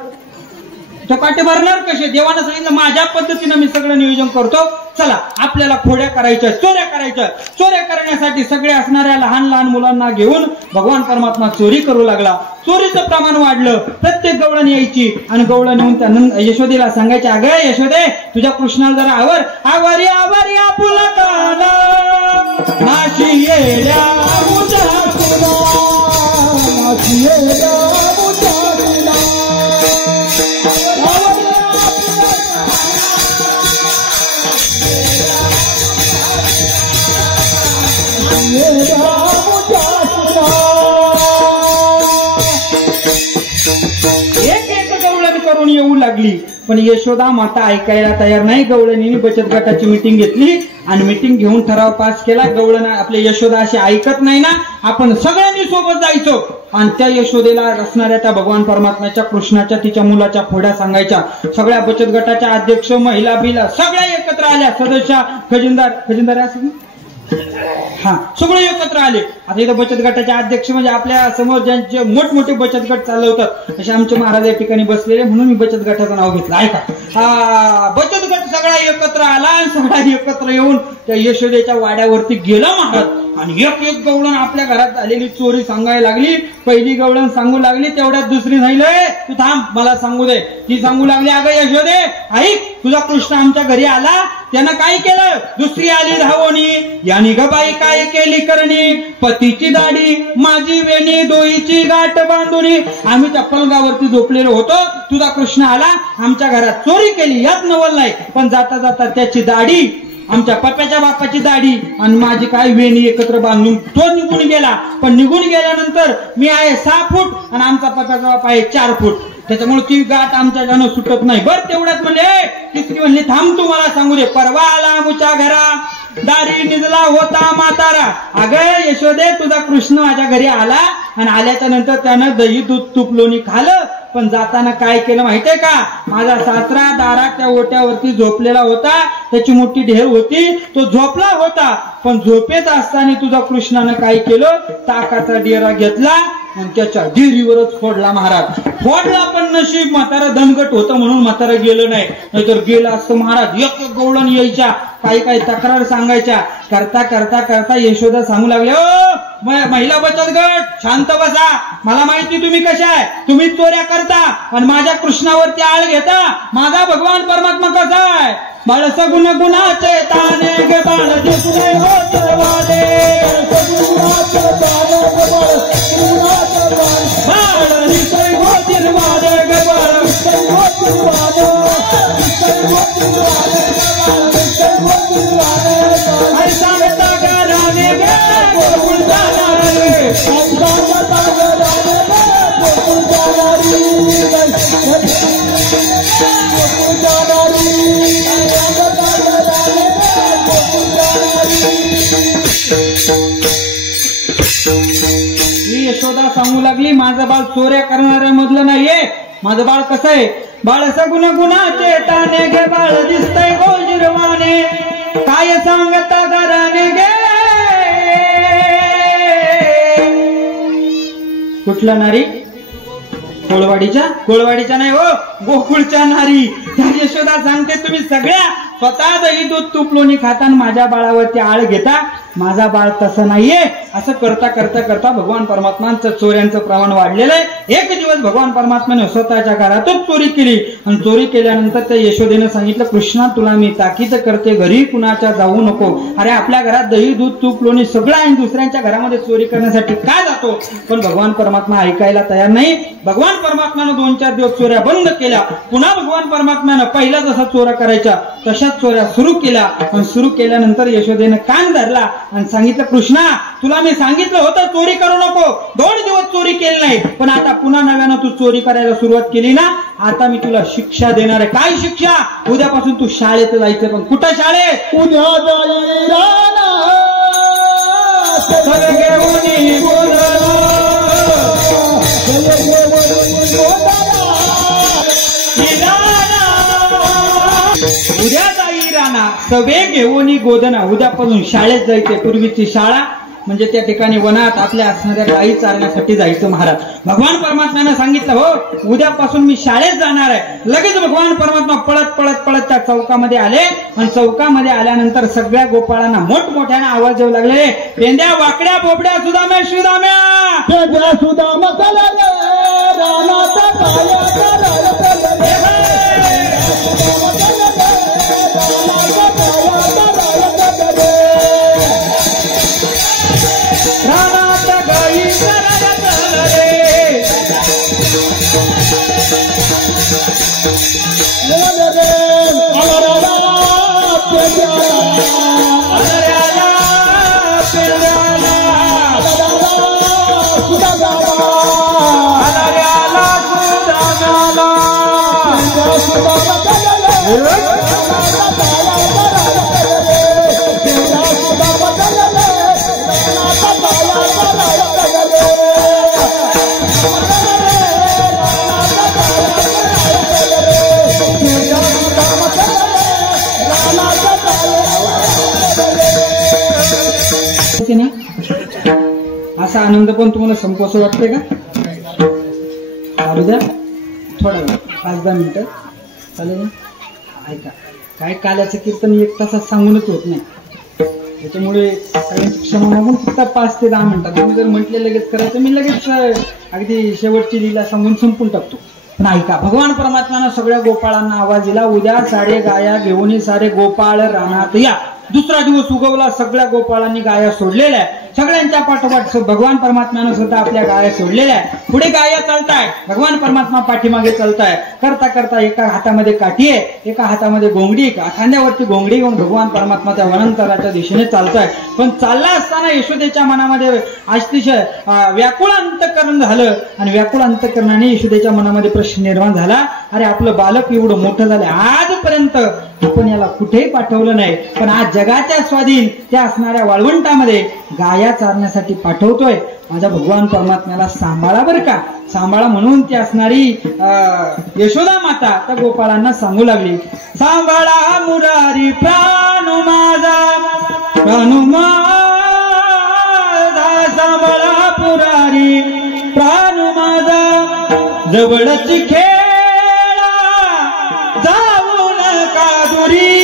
तो काटे भरणार कसे? देवानं सांगितलं माझ्या पद्धतीनं मी सगळं नियोजन करतो. चला आपल्याला खोड्या करायच्या, चोऱ्या करायच्या. चोऱ्या करण्यासाठी सगळे असणाऱ्या लहान लहान मुलांना घेऊन भगवान परमात्मा चोरी करू लागला. चोरीचं प्रमाण वाढलं. प्रत्येक गवळण यायची आणि गवळण येऊन त्या यशोदेला सांगायचे अगं यशोदे तुझ्या कृष्णाला जरा आवर आवारी आवारी आपुला काला नाशी येड्या मुजा तुला नाशी येड्या मुजा तुला करून येऊ लागली. पण यशोदा माता ऐकायला तयार नाही. गवळणीने बचत गटाची मीटिंग घेतली आणि मीटिंग घेऊन ठराव पास केला. गवळण आपले यशोदा अशी ऐकत नाही ना, आपण सगळ्यांनी सोबत जायचो. आणि त्या यशोदेला असणाऱ्या त्या भगवान परमात्म्याच्या कृष्णाच्या तिच्या मुलाच्या खोड्या सांगायच्या. सगळ्या बचत गटाच्या अध्यक्ष महिला बिला सगळ्या एकत्र आल्या. सदस्य खजिनदार असं हा सगळे एकत्र आले. आता इथं बचत गटाचे अध्यक्ष म्हणजे आपल्या समोर ज्यांचे मोठमोठे बचत गट चालवतात असे आमचे महाराज या ठिकाणी बसलेले, म्हणून मी बचत गटाचं नाव घेतलं. ऐका, बचत गट सगळा एकत्र आला आणि सगळा एकत्र येऊन त्या यशोदेच्या वाड्यावरती गेला महाराज. आणि एक एक गवळण आपल्या घरात झालेली चोरी सांगायला लागली. पहिली गवळण सांगू लागली, तेवढ्यात दुसरी नाही तू थांब मला सांगू दे. ती सांगू लागली, अगं यशोदे ऐक, तुझा कृष्ण आमच्या घरी आला, त्यानं काय केलं? दुसरी आली धावणी, यानी ग बाई काय केली करणी, पतीची दाढी माझी वेणी दोईची गाठ बांधुनी. आम्ही त्या पलंगावरती झोपलेलो होतो, तुझा कृष्ण आला, आमच्या घरात चोरी केली, यात नवल नाही. पण जाता जाता त्याची दाढी, आमच्या पप्याच्या बापाची दाढी आणि माझी काय वेणी एकत्र बांधून तो निघून गेला. पण निघून गेल्यानंतर मी आहे 6 फूट आणि आमचा पप्याचा बाप आहे 4 फूट, त्याच्यामुळे ती गाठ आमच्या जाणं सुटत नाही. बरं तेवढ्यात म्हणले तिसरी म्हणली, थांब तू मला सांगू दे. परवा आला आमच्या घरा, दारी निजला होता म्हातारा. अगं यशोदे, तुझा कृष्ण माझ्या घरी आला आणि आल्याच्या नंतर त्यानं दही दूध तूप लोणी खाल्लं. पण जाताना काय केलं माहितीये का? माझा सासरा दारात त्या ओट्यावरती झोपलेला होता, त्याची मोठी ढेर होती, तो झोपला होता. पण झोपेत असताना तुझा कृष्णानं काय केलं? ताकाचा डेरा घेतला आणि त्याच्या डेरीवरच फोडला महाराज. फोडला पण नशीब म्हातारा दणगट होतं म्हणून म्हातारा गेलं नाही, नाहीतर गेलं असतं महाराज. एक एक गवळण यायच्या, काही काही तक्रार सांगायच्या. करता करता करता यशोदा सांगू लागले, ओ महिला बचत गट शांत बसा, मला माहिती तुम्ही कशा आहे. तुम्ही चोऱ्या करता आणि माझ्या कृष्णावरती आळ घेता. माझा भगवान परमात्मा कसा आहे? बाळस गुण गुणाचे ताने गे बाळ दिसले होत वाले, बाळ दिसले होतील वाले गे बाळ, हरी सांगता घराने गे गोकुळ जाणारे, सांगता घराने गे गोकुळ जाणारी, गोकुळ जाणारी. ही यशोदा सांगू लागली, माझं बाळ चोऱ्या करणाऱ्या मधलं नाहीये. माझं बाळ कसं आहे? बाळ सगुण गुणाचे ताने गे बाळ दिसतंय गोजिरवाने, काय सांगता घराने गे. कुठला नारी? कोळवाडीच्या नाही हो, गोकुळच्या नारी. त्या यशोदा सांगते, तुम्ही सगळ्या स्वतः दही दूध तूप लोणी खाता आणि माझ्या बाळावरती आळ घेता. माझा बाळ तसं नाहीये. असं करता करता करता भगवान परमात्मांचं चोऱ्यांचं प्रमाण वाढलेलं आहे. एक दिवस भगवान परमात्म्याने स्वतःच्या घरातच चोरी केली आणि चोरी केल्यानंतर त्या यशोदेनं सांगितलं, कृष्णा तुला मी ताकीद करते, घरी कुणाच्या जाऊ नको. अरे आपल्या घरात दही दूध तूप लोणी सगळं आहे, दुसऱ्यांच्या घरामध्ये चोरी करण्यासाठी काय जातो? पण भगवान परमात्मा ऐकायला तयार नाही. भगवान परमात्म्यानं 2-4 दिवस चोऱ्या बंद केल्या. पुन्हा भगवान परमात्म्यानं पहिला जसा चोऱ्या करायच्या तशाच चोऱ्या सुरू केल्या. आणि सुरू केल्यानंतर यशोदेनं कान धरला आणि सांगितलं, कृष्णा तुला मी सांगितलं होतं चोरी करू नको, 2 दिवस चोरी केली नाही, पण आता पुन्हा नव्यानं तू चोरी करायला सुरुवात केली ना, आता मी तुला शिक्षा देणार आहे. काय शिक्षा? उद्यापासून तू शाळेत जायचं. पण कुठं शाळेत? उद्या उद्या जाई राणा सवे घेऊन गोदना. उद्यापासून शाळेत जायचे. पूर्वीची शाळा म्हणजे त्या ठिकाणी वनात आपल्या असणाऱ्या गायी चारण्यासाठी जायचं महाराज. भगवान परमात्म्यानं सांगितलं, हो उद्यापासून मी शाळेत जाणार आहे. लगेच भगवान परमात्मा पळत पळत पळत त्या चौकामध्ये आले आणि चौकामध्ये आल्यानंतर सगळ्या गोपाळांना मोठमोठ्याने आवाज येऊ लागले, पेंद्या वाकड्या बोबड्या सुदाम्या सुदाम्या, पेंद्या सुदामा येते ना, असा आनंद पण तुम्हाला संपोसं वाटते का? चालू द्या थोडा वेळ, 5-10 मिनिटं चालेल ना. ऐका, काय काल्याचं कीर्तन 1 तासात सांगूनच होत नाही, त्याच्यामुळे सगळ्यांची क्षमा मागून फक्त 5 ते 10 मिनिटात. तुम्ही जर म्हटले लगेच करायचं, मी लगेच अगदी शेवटची लीला सांगून संपून टाकतो. पण ऐका, भगवान परमात्म्यानं सगळ्या गोपाळांना आवाज दिला, उद्या सारे गाया घेऊन सारे गोपाळ रानात या. दुसरा दिवस उगवला, सगळ्या गोपाळांनी गाया सोडलेल्या आहे. सगळ्यांच्या पाठोपाठ भगवान परमात्म्यानं सुद्धा आपल्या गाया सोडलेल्या आहे. पुढे गाया चालताय, भगवान परमात्मा पाठीमागे चालताय. करता करता एका हातामध्ये काठी आहे, एका हातामध्ये घोंगडी, खांद्यावरती घोंगडी घेऊन भगवान परमात्मा त्या वनांतराच्या दिशेने चालताय. पण चालला असताना यशोदेच्या मनामध्ये अतिशय व्याकुळ अंतःकरण झालं आणि व्याकुळ अंतःकरणाने यशोदेच्या मनामध्ये प्रश्न निर्माण झाला, अरे आपलं बालक एवढं मोठं झालं, आजपर्यंत आपण याला कुठेही पाठवलं नाही, पण आज जगाच्या स्वाधीन त्या असणाऱ्या वाळवंटामध्ये गाया चारण्यासाठी पाठवतोय. माझ्या भगवान परमात्म्याला सांभाळा बरं का, सांभाळा. म्हणून ती असणारी यशोदा माता त्या गोपाळांना सांगू लागली, सांभाळा मुरारी प्राण माझा, प्राण माझा सांभाळा मुरारी प्राण माझा, जवळची खेळा जाऊ नका दुरी,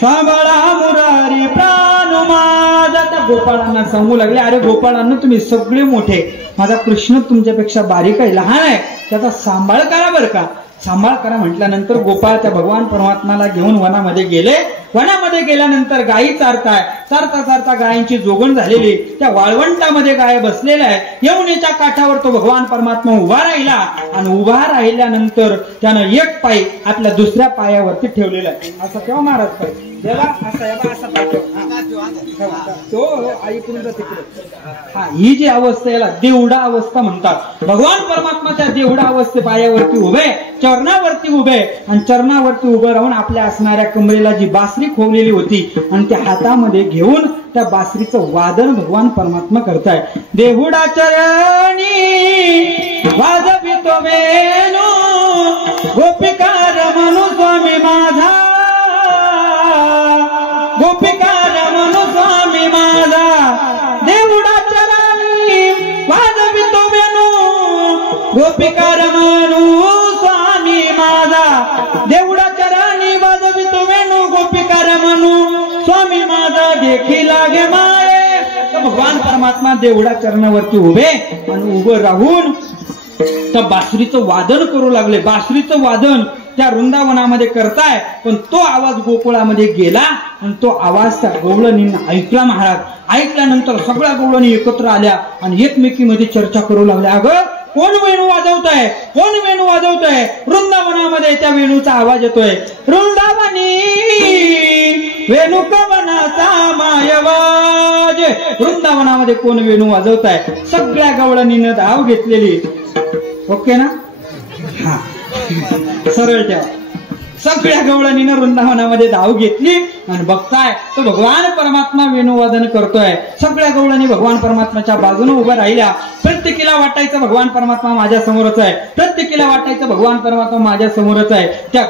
सांभाळा मुरारी प्राण माझा. त्या गोपाळांना सांगू लागले, अरे गोपाळांना तुम्ही सगळे मोठे, माझा कृष्ण तुमच्यापेक्षा बारीक आहे, लहान आहे, त्याचा सांभाळ करा बरं का. सांभाळ करा म्हटल्यानंतर गोपाळ त्या भगवान परमात्म्याला घेऊन वनामध्ये गेले. वनामध्ये गेल्यानंतर गायी चारताय, चारता चारता गायींची जोगण झालेली, त्या वाळवंटामध्ये गाय बसलेल्या आहे. यमुनेच्या काठावर तो भगवान परमात्मा उभा राहिला आणि उभा राहिल्यानंतर त्यानं एक पाय आपल्या दुसऱ्या पायावरती ठेवलेला आहे. असं केव्हा महाराज पाय त्याला असा पाय तो ऐकून तिकडे. हा, ही जी अवस्था याला देवडा अवस्था म्हणतात. भगवान परमात्मा त्या देवडा अवस्थे पायावरती उभे, चरणावरती उभे आणि चरणावरती उभं राहून आपल्या असणाऱ्या कमरेला जी बासरी खोवलेली होती आणि त्या हातामध्ये घेऊन त्या बासरीचं वादन भगवान परमात्मा करताय. देहुडा चरणी वाजवितो वेणू, गोपिकार म्हणू स्वामी माझा, गोपिकार म्हणू स्वामी माझा, देहुडा चरणी वाजवितो वेणू, गोपिकार म्हणू स्वामी माझा, देहुडा चरणी वाजवितो वेणू, गोपिकार म्हणू स्वामी माझा, देखी लागे माये. भगवान परमात्मा देवडा चरणावरती उभे आणि उभं राहून त्या बासरीचं वादन करू लागले. बासरीचं वादन त्या वृंदावनामध्ये करताय, पण तो आवाज गोकुळामध्ये गेला आणि तो आवाज त्या गवळणींना ऐकला. महाराज ऐकल्यानंतर सगळ्या गवळणी एकत्र आल्या आणि एकमेकीमध्ये चर्चा करू लागल्या, अगं कोण वेणू वाजवत आहे, कोण वेणू वाजवत आहे. वृंदावनामध्ये त्या वेणूचा आवाज येतोय, वृंदावनी वेणू कवनाचा मायवाज. वृंदावनामध्ये कोण वेणू वाजवत आहे. सगळ्या गवळणीनं धाव घेतलेली. ओके ना, हा सरळ ठेवा. सगळ्या गवळणीनं वृंदावनामध्ये धाव घेतली आणि बघताय तो भगवान परमात्मा वेणुवादन करतोय. सगळ्या गवळणी भगवान परमात्म्याच्या बाजूने उभ्या राहिल्या. प्रत्येकीला वाटायचं भगवान परमात्मा माझ्या समोरच आहे, प्रत्येकीला वाटायचं भगवान परमात्मा माझ्या समोरच आहे. त्या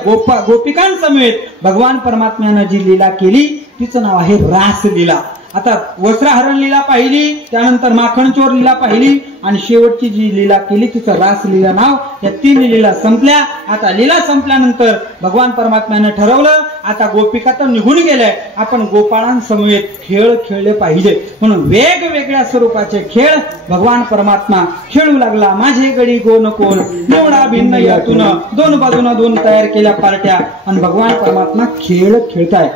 गोपिकांसमेत भगवान परमात्म्यानं जी लीला केली तिचं नाव आहे रास लीला. आता वस्त्रहरण लीला पाहिली, त्यानंतर माखणचोर लीला पाहिली आणि शेवटची जी लीला केली तिचं रास लीला नाव. या 3 लीला संपल्या. आता लीला संपल्यानंतर भगवान परमात्म्यानं ठरवलं आता गोपिका तर निघून गेल्या, आपण गोपाळांसमवेत खेळ खेळले पाहिजे. म्हणून वेगवेगळ्या स्वरूपाचे खेळ भगवान परमात्मा खेळू लागला. माझे गडी गोन कोण निवडा भिन्न यातून, 2 बाजूनं 2 तयार केल्या पार्ट्या आणि भगवान परमात्मा खेळ खेळताय.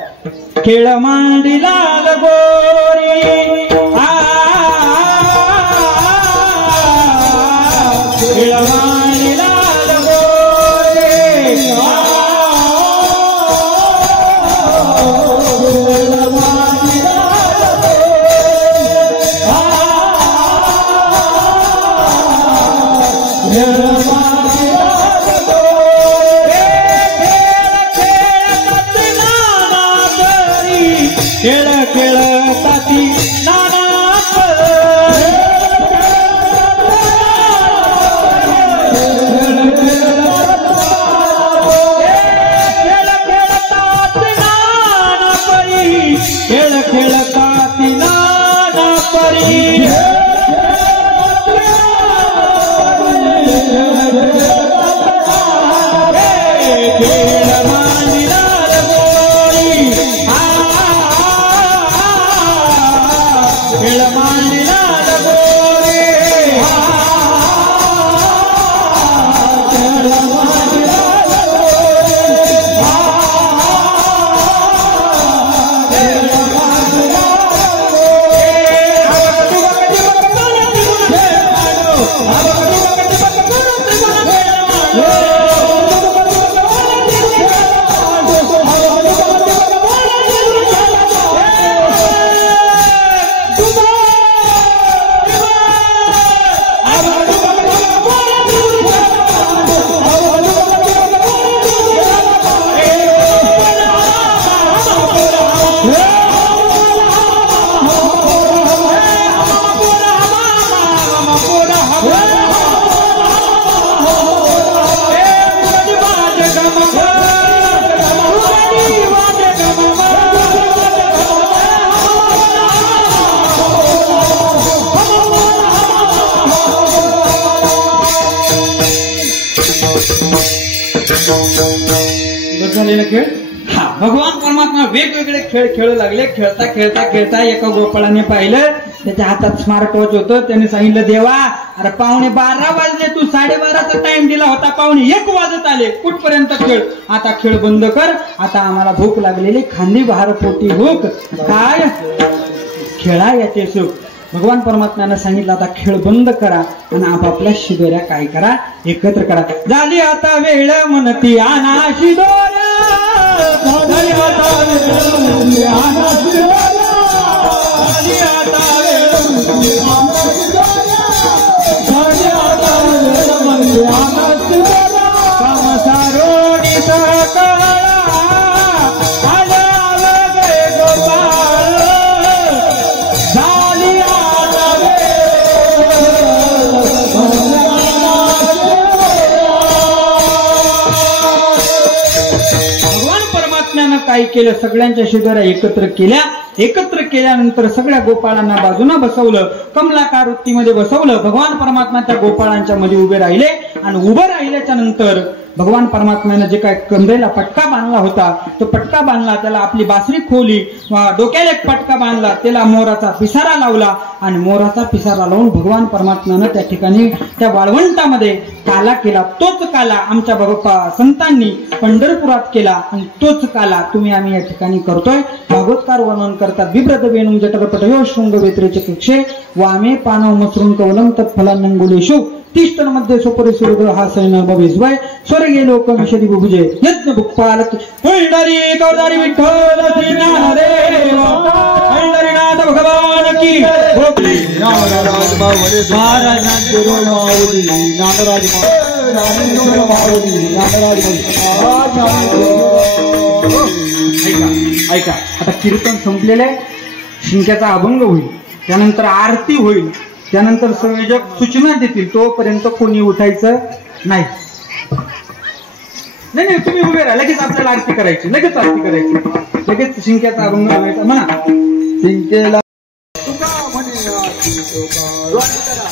खेळ मांडिला गोरी खेळ मांडिला खेळ खेळताती नाना खेळ खेळतात नाना परी लागले ना खेळ. हा, भगवान परमात्मा वेगवेगळे खेळ खेळू लागले. खेळता खेळता खेळता एका गोपाळाने पाहिलं, त्याच्या हातात स्मार्ट वॉच होतं. त्याने सांगितलं, देवा अरे 12:15 वाजले, तू 12:30चा टाइम दिला होता, 1:15 वाजत आले, कुठपर्यंत खेळ? आता खेळ बंद कर, आता आम्हाला भूक लागलेली, खांदी बहार पोटी भूक, काय खेळा याचे सुख. भगवान परमात्म्यानं सांगितलं, आता खेळ बंद करा आणि आपापल्या शिदोऱ्या काय करा, एकत्र करा. झाली आता वेळ म्हणती आना शिदोऱ्या, झाली आता वेळ म्हणती आना शिदोऱ्या, झाली आता वेळ म्हणती आना शिदोऱ्या, झाली आता वेळ म्हणती आना शिदोऱ्या. काम सारोडी सकाळा आला लगे गोपाळ, झाली आता भगवान परमात्म्यानं काय केलं, सगळ्यांच्या शिदोऱ्या एकत्र केल्या. एकत्र केल्यानंतर सगळ्या गोपाळांना बाजूला बसवलं, कमलाकार वृत्तीमध्ये बसवलं. भगवान परमात्मा त्या गोपाळांच्या मध्ये उभे राहिले आणि उभे राहिल्याच्या नंतर भगवान परमात्म्यानं जे काय कमरेला पटका बांधला होता, तो पटका बांधला, त्याला आपली बासरी खोली, डोक्याला एक पटका बांधला, त्याला मोराचा पिसारा लावला आणि मोराचा पिसारा लावून भगवान परमात्म्यानं त्या ठिकाणी त्या वाळवंटामध्ये काला केला. तोच काला आमच्या संतांनी पंढरपुरात केला आणि तोच काला तुम्ही आम्ही या ठिकाणी करतोय. भागवतकार वर्णन करतात, बिभ्रत वेणुम जटरपटयो शृंग वेत्रेचे कक्षे वामे पानव मसृण कवलम तत्फलांगुलेशु तिष्ठन मध्ये सोपरी सूर्य हा सैन भविष्य स्वर्गे लोक मिशरी बुभुजे यज्ञ भुक्पाल पंढरी कवदारी विठ्ठल श्री ज्ञानदेव पंढरीनाथ भगवान की महाराज माऊली नागराज ऐका, आता कीर्तन संपलेलं आहे, शिंक्याचा अभंग होईल, त्यानंतर आरती होईल, त्यानंतर संयोजक सूचना देतील, तोपर्यंत कोणी उठायचं नाही. नाही तुम्ही उभे राहा, लगेच आपल्याला आरती करायची, लगेच आरती करायची, लगेच शिंक्याचा अभंग म्हणायचा. म्हणा शिंकेला उत्तम लोकादा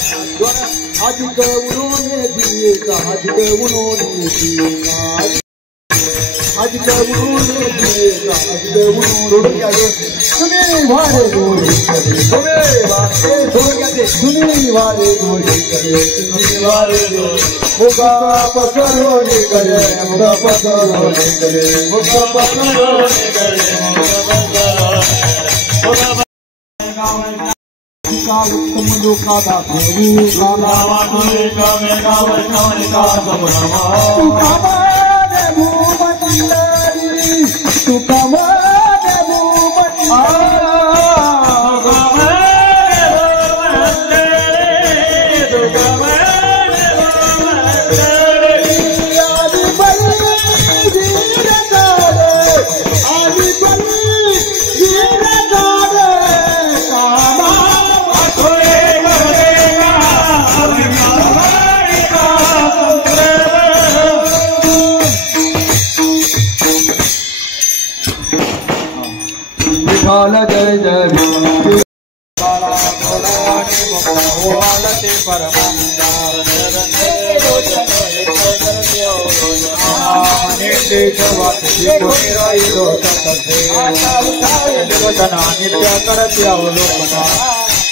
जय जय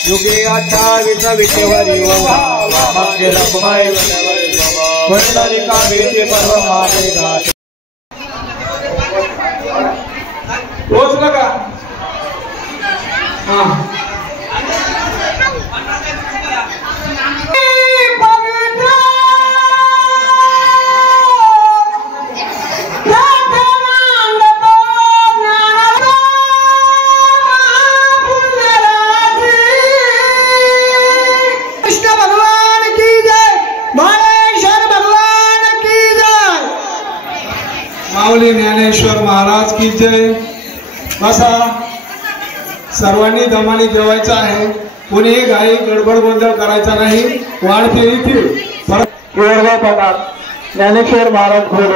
युगे 28 विटेवरी पंढरिका विटे पर्व मारे पोहोचलं का? हा माऊली ज्ञानेश्वर महाराज की जय. बसा, सर्वांनी दमाने जेवायचं आहे, कोणीही घाई गडबड गोंधळ करायचा नाही. वाढते इथे परत ज्ञानेश्वर महाराज घोडे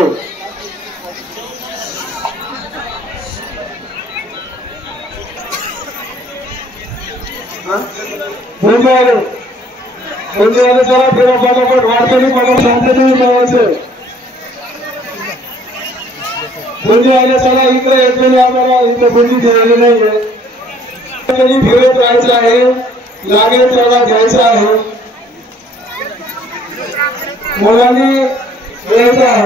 जरा फिरा पटापट वाढते पटापट शांततेने जेवायचं. बुंदी आल्या चला इकडे येतो आम्हाला इथं बुंदी दिलेली नाहीये त्यांनी फिरत राहायचं आहे लागेल तेवढा घ्यायचा आहे मुलांनी यायचं आहे